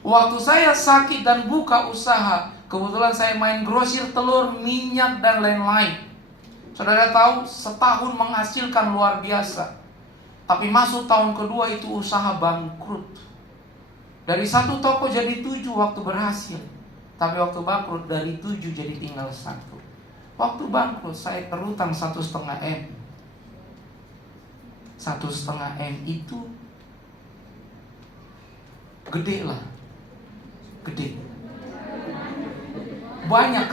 Waktu saya sakit dan buka usaha, kebetulan saya main grosir telur, minyak dan lain-lain. Saudara tahu, setahun menghasilkan luar biasa. Tapi masuk tahun kedua itu usaha bangkrut. Dari 1 toko jadi 7 waktu berhasil. Tapi waktu bangkrut dari 7 jadi tinggal 1. Waktu bangkrut saya terutang 1,5 M. 1,5 M itu gede lah. Gede. Banyak.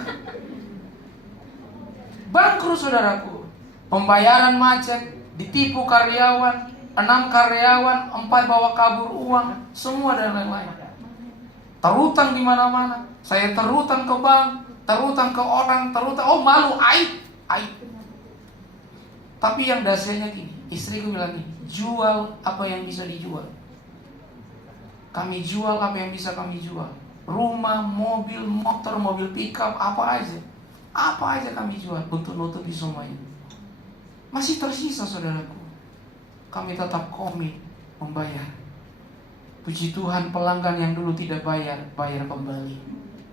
Bangkrut saudaraku. Pembayaran macet, ditipu karyawan, 6 karyawan, 4 bawa kabur uang, semua dan lain-lain. Terutang di mana-mana. Saya terutang ke bank, terutang ke orang, terutang. Oh malu, aib. Tapi yang dasarnya gini, istriku bilang gini, jual apa yang bisa dijual. Kami jual apa yang bisa kami jual. Rumah, mobil, motor, mobil pickup, apa aja. Apa aja kami jual untuk nutupi semua ini. Masih tersisa saudaraku. Kami tetap komit membayar. Puji Tuhan, pelanggan yang dulu tidak bayar, bayar kembali.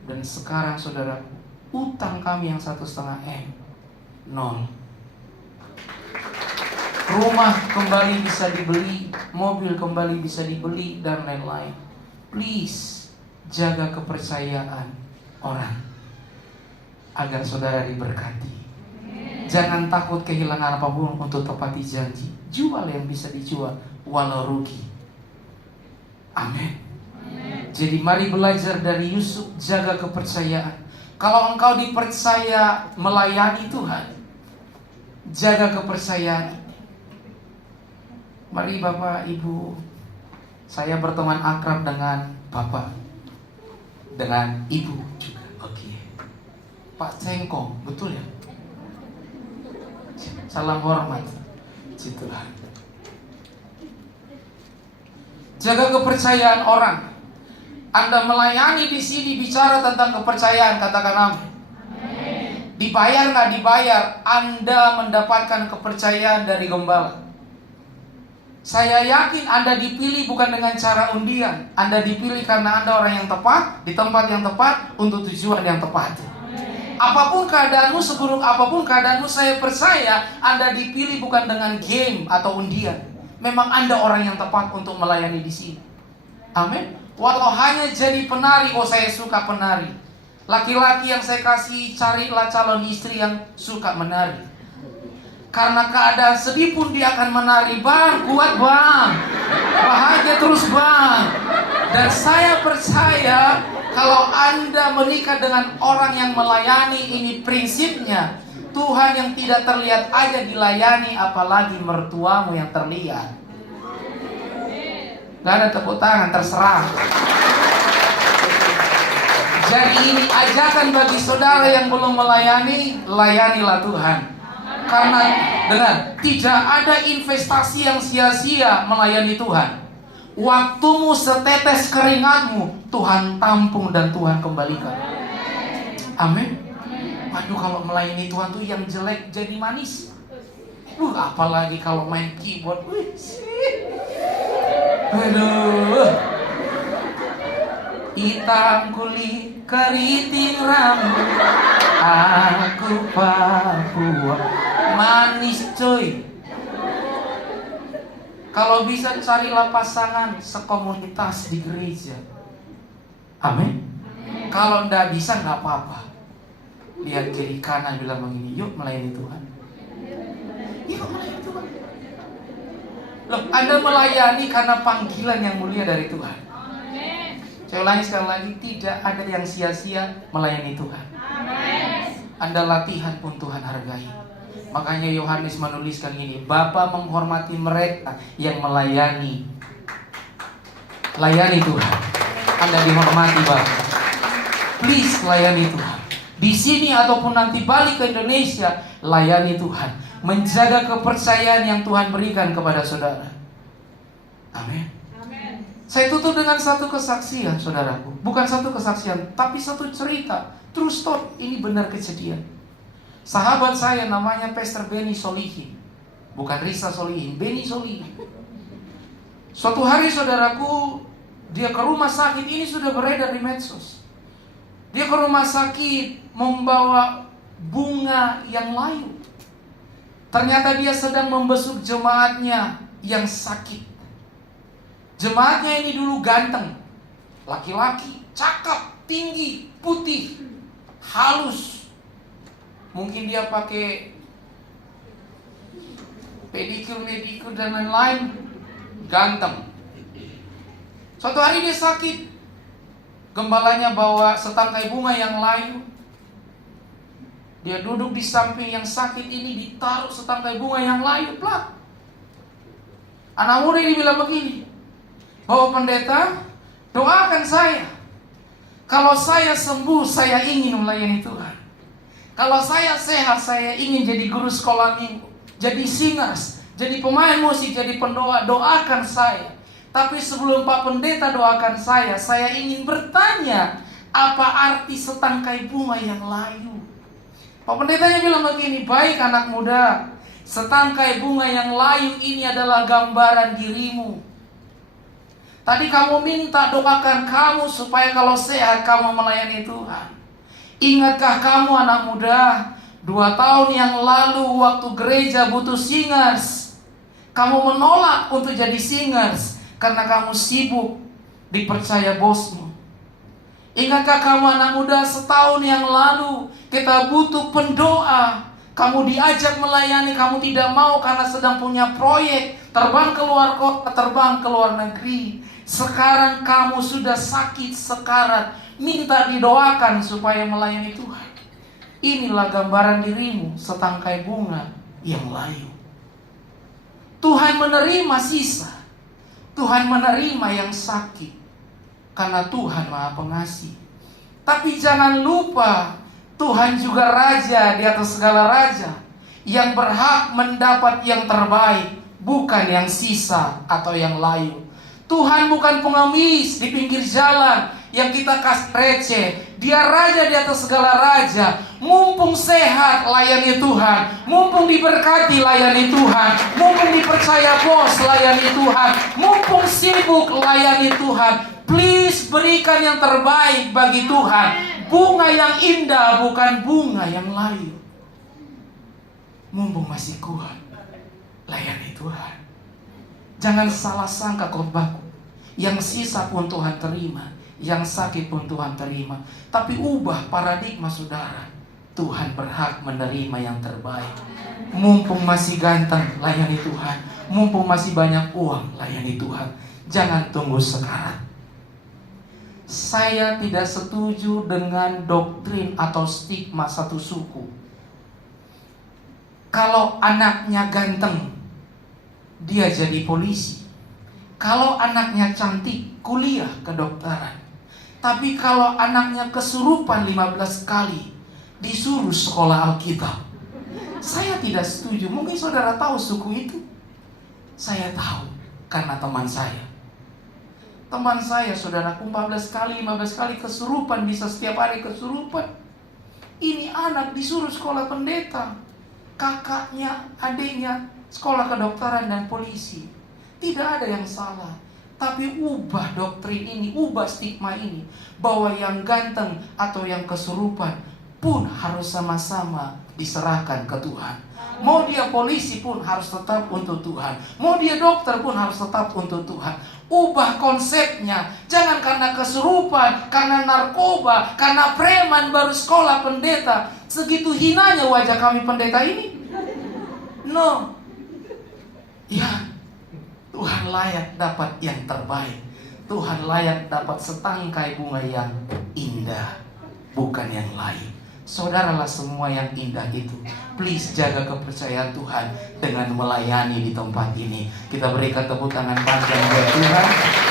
Dan sekarang saudaraku, utang kami yang 1,5 M 0. Rumah kembali bisa dibeli, mobil kembali bisa dibeli, dan lain-lain. Please, jaga kepercayaan orang agar saudara diberkati. Jangan takut kehilangan apapun untuk tepati janji. Jual yang bisa dijual walau rugi. Amin. Jadi mari belajar dari Yusuf, jaga kepercayaan. Kalau engkau dipercaya melayani Tuhan, jaga kepercayaan. Mari Bapak Ibu, saya berteman akrab dengan Bapak, dengan Ibu juga. Oke. Pak Cengkong, betul ya? Salam hormat. Puji Tuhan. Jaga kepercayaan orang. Anda melayani di sini bicara tentang kepercayaan, katakan amin. Dibayar nggak dibayar, Anda mendapatkan kepercayaan dari gembala. Saya yakin Anda dipilih bukan dengan cara undian. Anda dipilih karena Anda orang yang tepat, di tempat yang tepat, untuk tujuan yang tepat. Apapun keadaanmu, seburuk apapun keadaanmu, saya percaya Anda dipilih bukan dengan game atau undian. Memang Anda orang yang tepat untuk melayani di sini. Amin. Walau hanya jadi penari, oh saya suka penari. Laki-laki yang saya kasih, carilah calon istri yang suka menari. Karena keadaan sedih pun dia akan menari. Bang, kuat bang, bahagia terus bang. Dan saya percaya kalau Anda menikah dengan orang yang melayani, ini prinsipnya Tuhan yang tidak terlihat aja dilayani, apalagi mertuamu yang terlihat. Gak ada tepuk tangan, terserah. Jadi ini ajakan bagi saudara yang belum melayani, layanilah Tuhan. Karena dengar, tidak ada investasi yang sia-sia melayani Tuhan. Waktumu setetes keringatmu Tuhan tampung dan Tuhan kembalikan. Amin. Waduh, kalau melayani Tuhan tuh yang jelek jadi manis. Apalagi kalau main keyboard. Aduh. Hitam kulit keriting rambut, aku Papua. Manis coy. Kalau bisa carilah pasangan sekomunitas di gereja. Amin. Kalau nggak bisa nggak apa-apa. Lihat kiri kanan bilang begini, yuk melayani Tuhan. Yuk melayani Tuhan. Loh, Anda melayani karena panggilan yang mulia dari Tuhan. Saya ulangi sekali lagi, tidak ada yang sia-sia melayani Tuhan. Anda latihan pun Tuhan hargai. Makanya Yohanes menuliskan ini, Bapa menghormati mereka yang melayani. Layani Tuhan. Anda dihormati Bapa. Please layani Tuhan. Di sini ataupun nanti balik ke Indonesia, layani Tuhan. Menjaga kepercayaan yang Tuhan berikan kepada saudara. Amin. Saya tutup dengan satu kesaksian, saudaraku. Bukan satu kesaksian, tapi satu cerita. True story, ini benar kejadian. Sahabat saya namanya Pastor Benny Solihin. Bukan Risa Solihin, Benny Solihin. Suatu hari saudaraku, dia ke rumah sakit, ini sudah beredar di medsos. Dia ke rumah sakit membawa bunga yang layu. Ternyata dia sedang membesuk jemaatnya yang sakit. Jemaatnya ini dulu ganteng, laki-laki, cakep, tinggi, putih, halus. Mungkin dia pakai pedicure dan lain-lain, ganteng. Suatu hari dia sakit. Gembalanya bawa setangkai bunga yang layu. Dia duduk di samping yang sakit ini, ditaruh setangkai bunga yang layu, plak. Anak muda ini bilang begini, bahwa pendeta, doakan saya. Kalau saya sembuh, saya ingin melayani Tuhan. Kalau saya sehat, saya ingin jadi guru sekolah minggu, jadi singers, jadi pemain musik, jadi pendoa. Doakan saya. Tapi sebelum Pak Pendeta doakan saya ingin bertanya, apa arti setangkai bunga yang layu? Pak Pendetanya bilang begini, baik anak muda, setangkai bunga yang layu ini adalah gambaran dirimu. Tadi kamu minta doakan kamu supaya kalau sehat kamu melayani Tuhan. Ingatkah kamu anak muda, 2 tahun yang lalu waktu gereja butuh singers, kamu menolak untuk jadi singers karena kamu sibuk dipercaya bosmu. Ingatkah kamu anak muda, setahun yang lalu kita butuh pendoa, kamu diajak melayani, kamu tidak mau karena sedang punya proyek, terbang keluar kota, terbang ke luar negeri. Sekarang kamu sudah sakit sekarat, minta didoakan supaya melayani Tuhan. Inilah gambaran dirimu, setangkai bunga yang layu. Tuhan menerima sisa. Tuhan menerima yang sakit. Karena Tuhan Maha Pengasih. Tapi jangan lupa, Tuhan juga Raja di atas segala raja, yang berhak mendapat yang terbaik, bukan yang sisa atau yang layu. Tuhan bukan pengemis di pinggir jalan yang kita kasih receh. Dia raja di atas segala raja. Mumpung sehat, layani Tuhan. Mumpung diberkati, layani Tuhan. Mumpung dipercaya bos, layani Tuhan. Mumpung sibuk, layani Tuhan. Please berikan yang terbaik bagi Tuhan. Bunga yang indah, bukan bunga yang layu. Mumpung masih kuat, layani Tuhan. Jangan salah sangka khotbahku. Yang sisa pun Tuhan terima, yang sakit pun Tuhan terima. Tapi ubah paradigma saudara. Tuhan berhak menerima yang terbaik. Mumpung masih ganteng, layani Tuhan. Mumpung masih banyak uang, layani Tuhan. Jangan tunggu sekarat. Saya tidak setuju dengan doktrin atau stigma satu suku. Kalau anaknya ganteng, dia jadi polisi. Kalau anaknya cantik, kuliah kedokteran. Tapi kalau anaknya kesurupan 15 kali, disuruh sekolah Alkitab. Saya tidak setuju. Mungkin saudara tahu suku itu. Saya tahu karena teman saya. Teman saya, saudaraku, 14 kali, 15 kali kesurupan, bisa setiap hari kesurupan. Ini anak disuruh sekolah pendeta. Kakaknya, adiknya sekolah kedokteran dan polisi. Tidak ada yang salah. Tapi ubah doktrin ini, ubah stigma ini, bahwa yang ganteng atau yang kesurupan pun harus sama-sama diserahkan ke Tuhan. Mau dia polisi pun harus tetap untuk Tuhan. Mau dia dokter pun harus tetap untuk Tuhan. Ubah konsepnya. Jangan karena kesurupan, karena narkoba, karena preman baru sekolah pendeta. Segitu hinanya wajah kami pendeta ini. No. Ya, Tuhan layak dapat yang terbaik. Tuhan layak dapat setangkai bunga yang indah, bukan yang lain. Saudaralah semua yang indah itu. Please jaga kepercayaan Tuhan dengan melayani di tempat ini. Kita berikan tepuk tangan panjang buat Tuhan.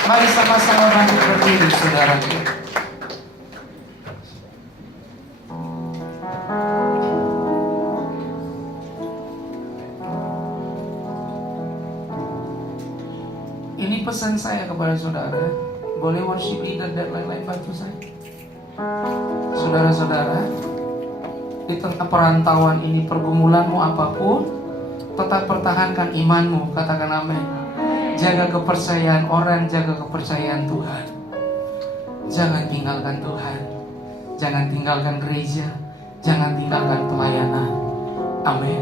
Mari sama-sama bangkit berdiri, saudaraku. Ini pesan saya kepada saudara. Boleh worship leader dan lain-lain bantu saya. Saudara-saudara, di tengah perantauan ini, pergumulanmu apapun, tetap pertahankan imanmu. Katakan amin. Jaga kepercayaan orang, jaga kepercayaan Tuhan. Jangan tinggalkan Tuhan. Jangan tinggalkan gereja. Jangan tinggalkan pelayanan. Amin.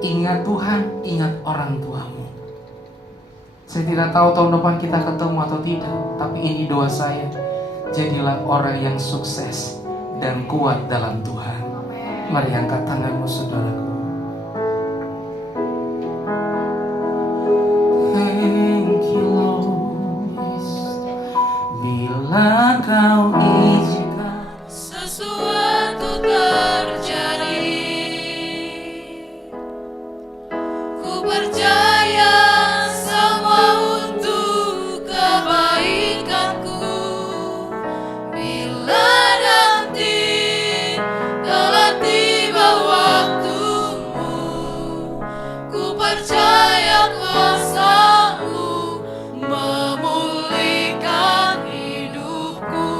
Ingat Tuhan, ingat orang tuamu. Saya tidak tahu tahun depan kita ketemu atau tidak, tapi ini doa saya. Jadilah orang yang sukses dan kuat dalam Tuhan. Mari angkat tanganmu, saudaraku. Thank you Lord. Bila kau izinkan sesuatu terjadi, ku percaya semua untuk kebaikanku. Bila nanti telah tiba waktumu, ku percaya kuasa-Mu memulihkan hidupku.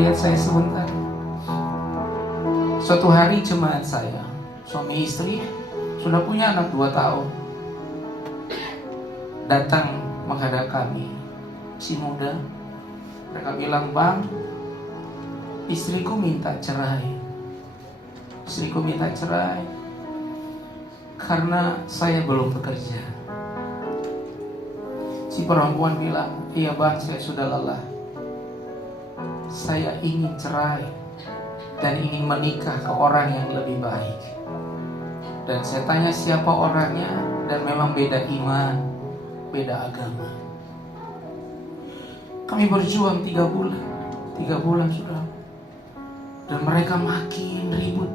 lihat saya sebentar? Suatu hari jemaat saya, suami istri, sudah punya anak 2 tahun, datang menghadap kami, si muda. Mereka bilang, "Bang, istriku minta cerai. Istriku minta cerai karena saya belum bekerja." Si perempuan bilang, "Iya bang, saya sudah lelah. Saya ingin cerai dan ingin menikah ke orang yang lebih baik." Dan saya tanya siapa orangnya, dan memang beda iman, beda agama. Kami berjuang 3 bulan, 3 bulan sudah. Dan mereka makin ribut.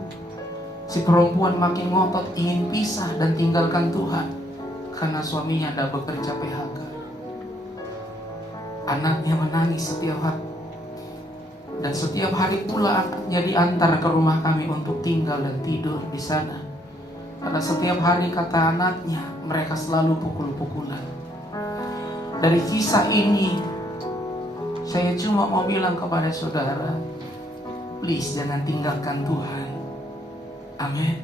Si perempuan makin ngotot ingin pisah dan tinggalkan Tuhan karena suaminya ada bekerja PHK. Anaknya menangis setiap hari. Dan setiap hari pula anaknya diantar ke rumah kami untuk tinggal dan tidur di sana. Karena setiap hari, kata anaknya, mereka selalu pukul-pukulan. Dari kisah ini, saya cuma mau bilang kepada saudara, please jangan tinggalkan Tuhan. Amin.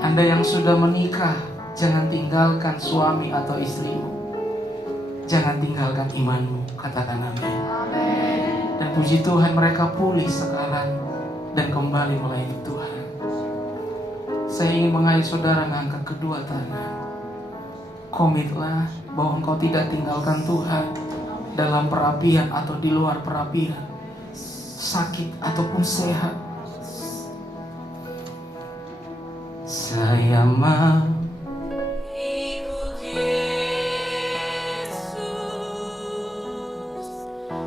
Anda yang sudah menikah, jangan tinggalkan suami atau istrimu. Jangan tinggalkan imanmu. Katakan amin. Dan puji Tuhan, mereka pulih sekarang dan kembali melayani Tuhan. Saya ingin mengajak saudara mengangkat kedua tangan. Komitlah bahwa engkau tidak tinggalkan Tuhan dalam perapian atau di luar perapian, sakit ataupun sehat. Saya mau ikut Yesus,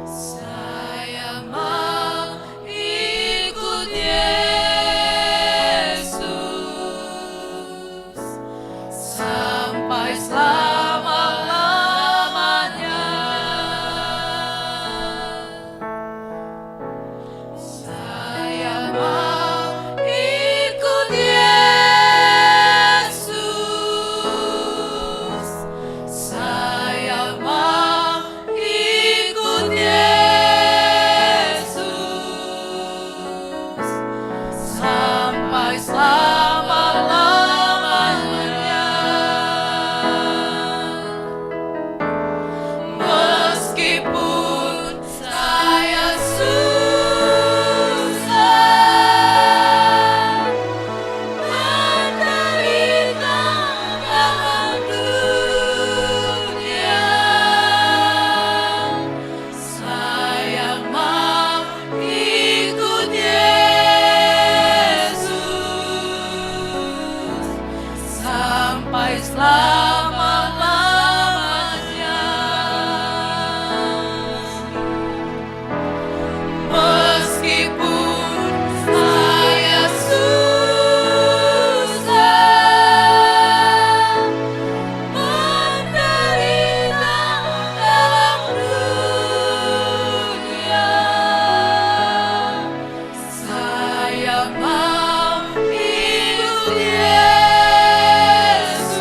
saya mau ikut Yesus sampai selama-lamanya. Saya mau ikut Yesus, saya mau ikut Yesus sampai selama-lamanya. Meskipun saya susah menderita dalam dunia, saya mau ikut Yesus sampai selama-lamanya. Meskipun saya susah menderita dalam dunia, saya mau ikut Yesus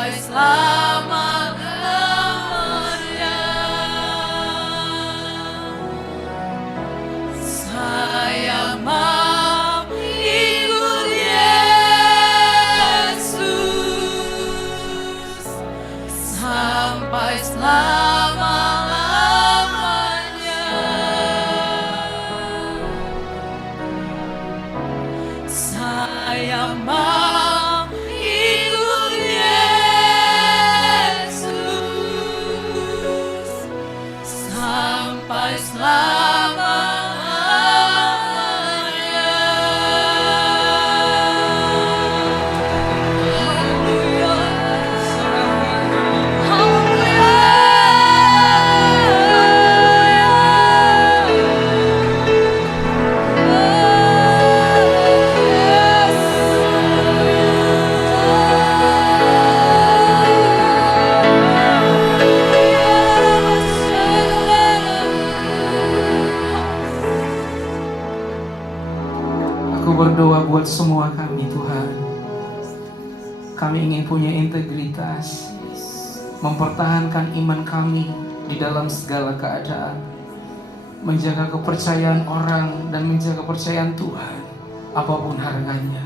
sampai selama-lamanya. Saya mau ikut Yesus sampai selama-lamanya. Saya mau ikut Yesus sampai selama-lamanya. Haleluya. Aku berdoa buat semua kami Tuhan. Kami ingin punya integritas, mempertahankan iman kami di dalam segala keadaan, menjaga kepercayaan orang dan menjaga kepercayaan Tuhan apapun harganya.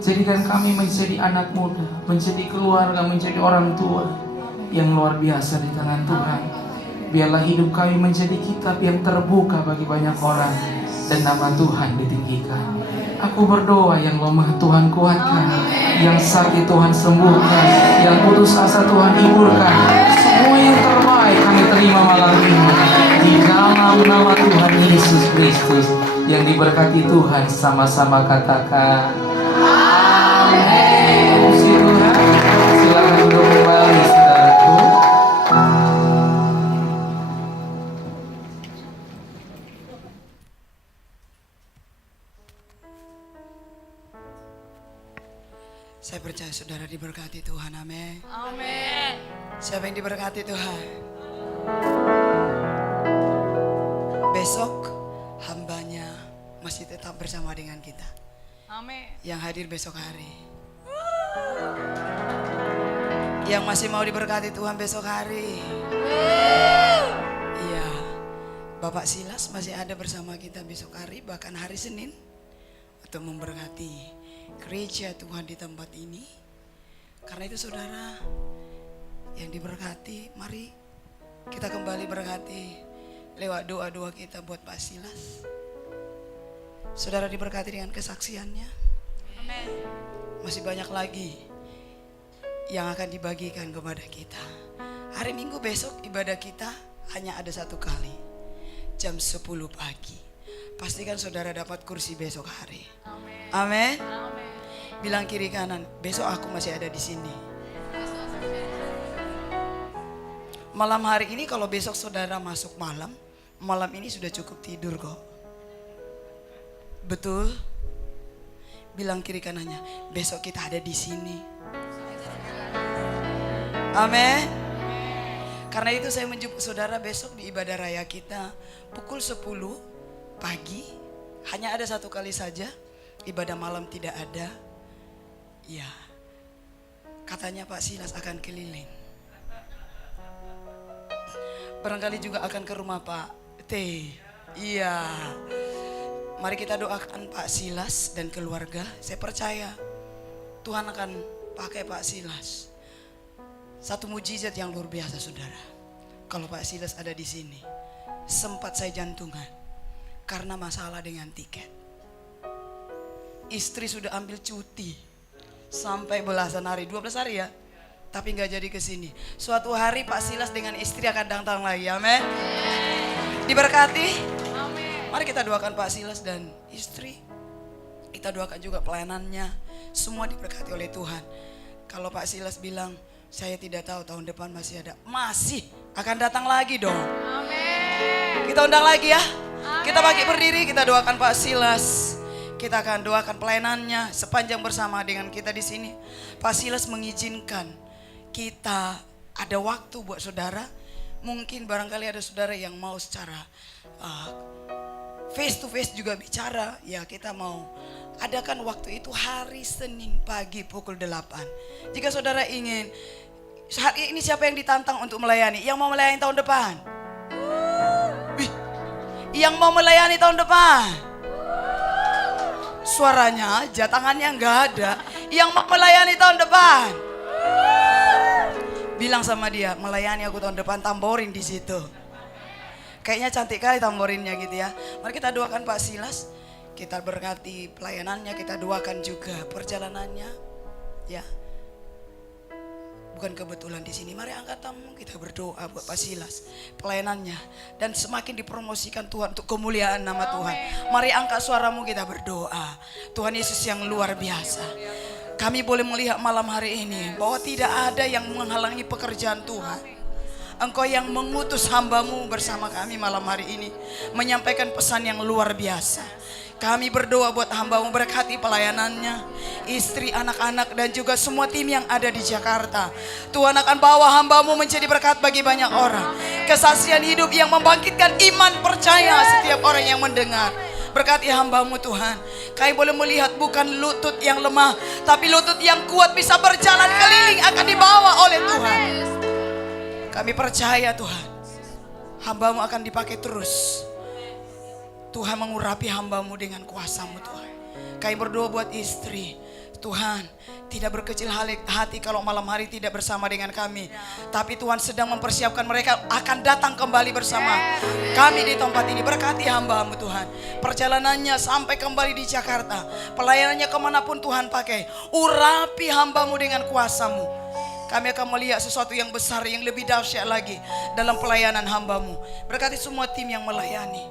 Jadikan kami menjadi anak muda, menjadi keluarga, menjadi orang tua yang luar biasa di tangan Tuhan. Biarlah hidup kami menjadi kitab yang terbuka bagi banyak orang dan nama Tuhan ditinggikan. Aku berdoa yang lemah Tuhan kuatkan, yang sakit Tuhan sembuhkan, yang putus asa Tuhan hiburkan. Semua yang terbaik kami terima malam ini di dalam nama Tuhan Yesus Kristus. Yang diberkati Tuhan sama-sama katakan amin. Puji Tuhan. Silakan duduk kembali saudaraku. Saya percaya saudara diberkati Tuhan, amin. Amin. Siapa yang diberkati Tuhan? Besok hambanya masih tetap bersama dengan kita. Amin. Yang hadir besok hari. Yang masih mau diberkati Tuhan besok hari. Iya, Bapak Silas masih ada bersama kita besok hari, bahkan hari Senin, untuk memberkati gereja Tuhan di tempat ini. Karena itu saudara yang diberkati, mari kita kembali berkati lewat doa-doa kita buat Pak Silas. Saudara diberkati dengan kesaksiannya. Amin. Masih banyak lagi yang akan dibagikan kepada kita. Hari Minggu besok ibadah kita hanya ada satu kali, jam 10 pagi. Pastikan saudara dapat kursi besok hari. Amin. Amin. Bilang kiri kanan, besok aku masih ada di sini. Malam hari ini kalau besok saudara masuk malam ini sudah cukup tidur kok. Betul? Bilang kiri kanannya, besok kita ada di sini. Amin. Karena itu saya menjemput saudara besok di ibadah raya kita pukul 10 pagi. Hanya ada satu kali saja, ibadah malam tidak ada. Ya, katanya Pak Silas akan keliling. Barangkali juga akan ke rumah Pak T. Iya. Mari kita doakan Pak Silas dan keluarga. Saya percaya Tuhan akan pakai Pak Silas. Satu mujizat yang luar biasa saudara. Kalau Pak Silas ada di sini, sempat saya jantungan karena masalah dengan tiket. Istri sudah ambil cuti sampai belasan hari, 12 hari ya, tapi nggak jadi ke sini. Suatu hari Pak Silas dengan istri akan datang lagi, amin. Diberkati. Amin. Mari kita doakan Pak Silas dan istri. Kita doakan juga pelayanannya. Semua diberkati oleh Tuhan. Kalau Pak Silas bilang, saya tidak tahu tahun depan masih ada. Masih akan datang lagi dong. Amin. Kita undang lagi ya. Amin. Kita bagi berdiri, kita doakan Pak Silas. Kita akan doakan pelayanannya sepanjang bersama dengan kita di sini. Pak Silas mengizinkan kita ada waktu buat saudara. Mungkin barangkali ada saudara yang mau secara face to face juga bicara. Ya kita mau adakan waktu itu hari Senin pagi pukul 8. Jika saudara ingin, hari ini siapa yang ditantang untuk melayani? Yang mau melayani tahun depan? Wih, yang mau melayani tahun depan? Suaranya aja, tangannya nggak ada. Yang mau melayani tahun depan? Bilang sama dia, melayani aku tahun depan, tamborin di situ. Kayaknya cantik kali tamborinnya gitu ya. Mari kita doakan Pak Silas. Kita berkati pelayanannya, kita doakan juga perjalanannya. Ya. Bukan kebetulan di sini. Mari angkat tamu, kita berdoa buat Pak Silas, pelayanannya, dan semakin dipromosikan Tuhan untuk kemuliaan nama Tuhan. Mari angkat suaramu, kita berdoa. Tuhan Yesus yang luar biasa. Kami boleh melihat malam hari ini bahwa tidak ada yang menghalangi pekerjaan Tuhan. Engkau yang mengutus hambamu bersama kami malam hari ini menyampaikan pesan yang luar biasa. Kami berdoa buat hambamu, berkati pelayanannya, istri, anak-anak, dan juga semua tim yang ada di Jakarta. Tuhan akan bawa hambamu menjadi berkat bagi banyak orang. Kesaksian hidup yang membangkitkan iman percaya setiap orang yang mendengar. Berkati hambamu Tuhan. Kami boleh melihat bukan lutut yang lemah, tapi lutut yang kuat bisa berjalan keliling akan dibawa oleh Tuhan. Kami percaya Tuhan, hambamu akan dipakai terus. Tuhan mengurapi hambamu dengan kuasa-Mu Tuhan. Kami berdoa buat istri. Tuhan, tidak berkecil hati kalau malam hari tidak bersama dengan kami. Tapi Tuhan sedang mempersiapkan mereka akan datang kembali bersama kami di tempat ini. Berkati hamba-Mu Tuhan. Perjalanannya sampai kembali di Jakarta. Pelayanannya kemanapun Tuhan pakai. Urapi hamba-Mu dengan kuasa-Mu. Kami akan melihat sesuatu yang besar, yang lebih dahsyat lagi dalam pelayanan hamba-Mu. Berkati semua tim yang melayani.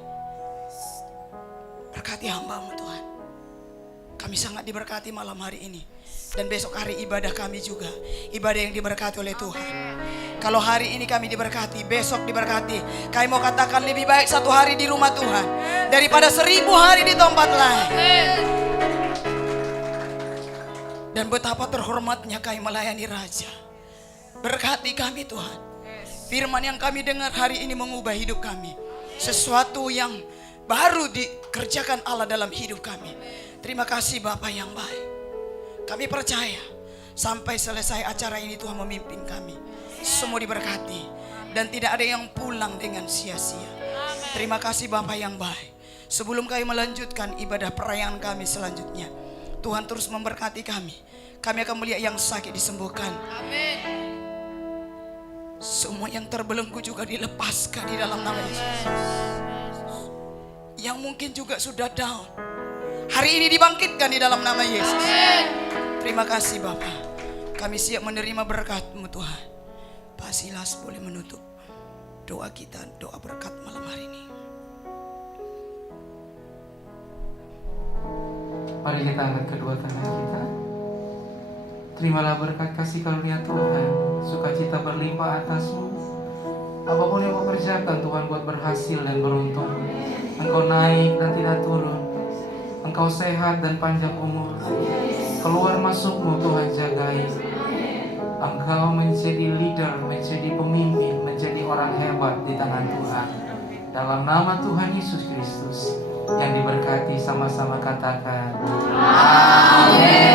Berkati hamba-Mu Tuhan. Kami sangat diberkati malam hari ini. Dan besok hari ibadah kami juga. Ibadah yang diberkati oleh Tuhan. Kalau hari ini kami diberkati, besok diberkati. Kami mau katakan lebih baik satu hari di rumah Tuhan daripada 1000 hari di tempat lain. Dan betapa terhormatnya kami melayani Raja. Berkati kami Tuhan. Firman yang kami dengar hari ini mengubah hidup kami. Sesuatu yang baru dikerjakan Allah dalam hidup kami. Terima kasih Bapa yang baik. Kami percaya sampai selesai acara ini Tuhan memimpin kami. Semua diberkati dan tidak ada yang pulang dengan sia-sia. Terima kasih Bapa yang baik. Sebelum kami melanjutkan ibadah perayaan kami selanjutnya, Tuhan terus memberkati kami. Kami akan melihat yang sakit disembuhkan. Amin. Semua yang terbelenggu juga dilepaskan di dalam nama Yesus. Yang mungkin juga sudah down, hari ini dibangkitkan di dalam nama Yesus. Amin. Terima kasih Bapa. Kami siap menerima berkat-Mu Tuhan. Pak Silas boleh menutup doa kita, doa berkat malam hari ini. Mari kita angkat kedua tangan kita. Terimalah berkat kasih karunia Tuhan, sukacita berlimpah atasmu. Apapun yang kau kerjakan Tuhan buat berhasil dan beruntung. Engkau naik dan tidak turun. Engkau sehat dan panjang umur. Keluar masukmu Tuhan jagai. Engkau menjadi leader, menjadi pemimpin, menjadi orang hebat di tangan Tuhan. Dalam nama Tuhan Yesus Kristus yang diberkati, sama-sama katakan amin.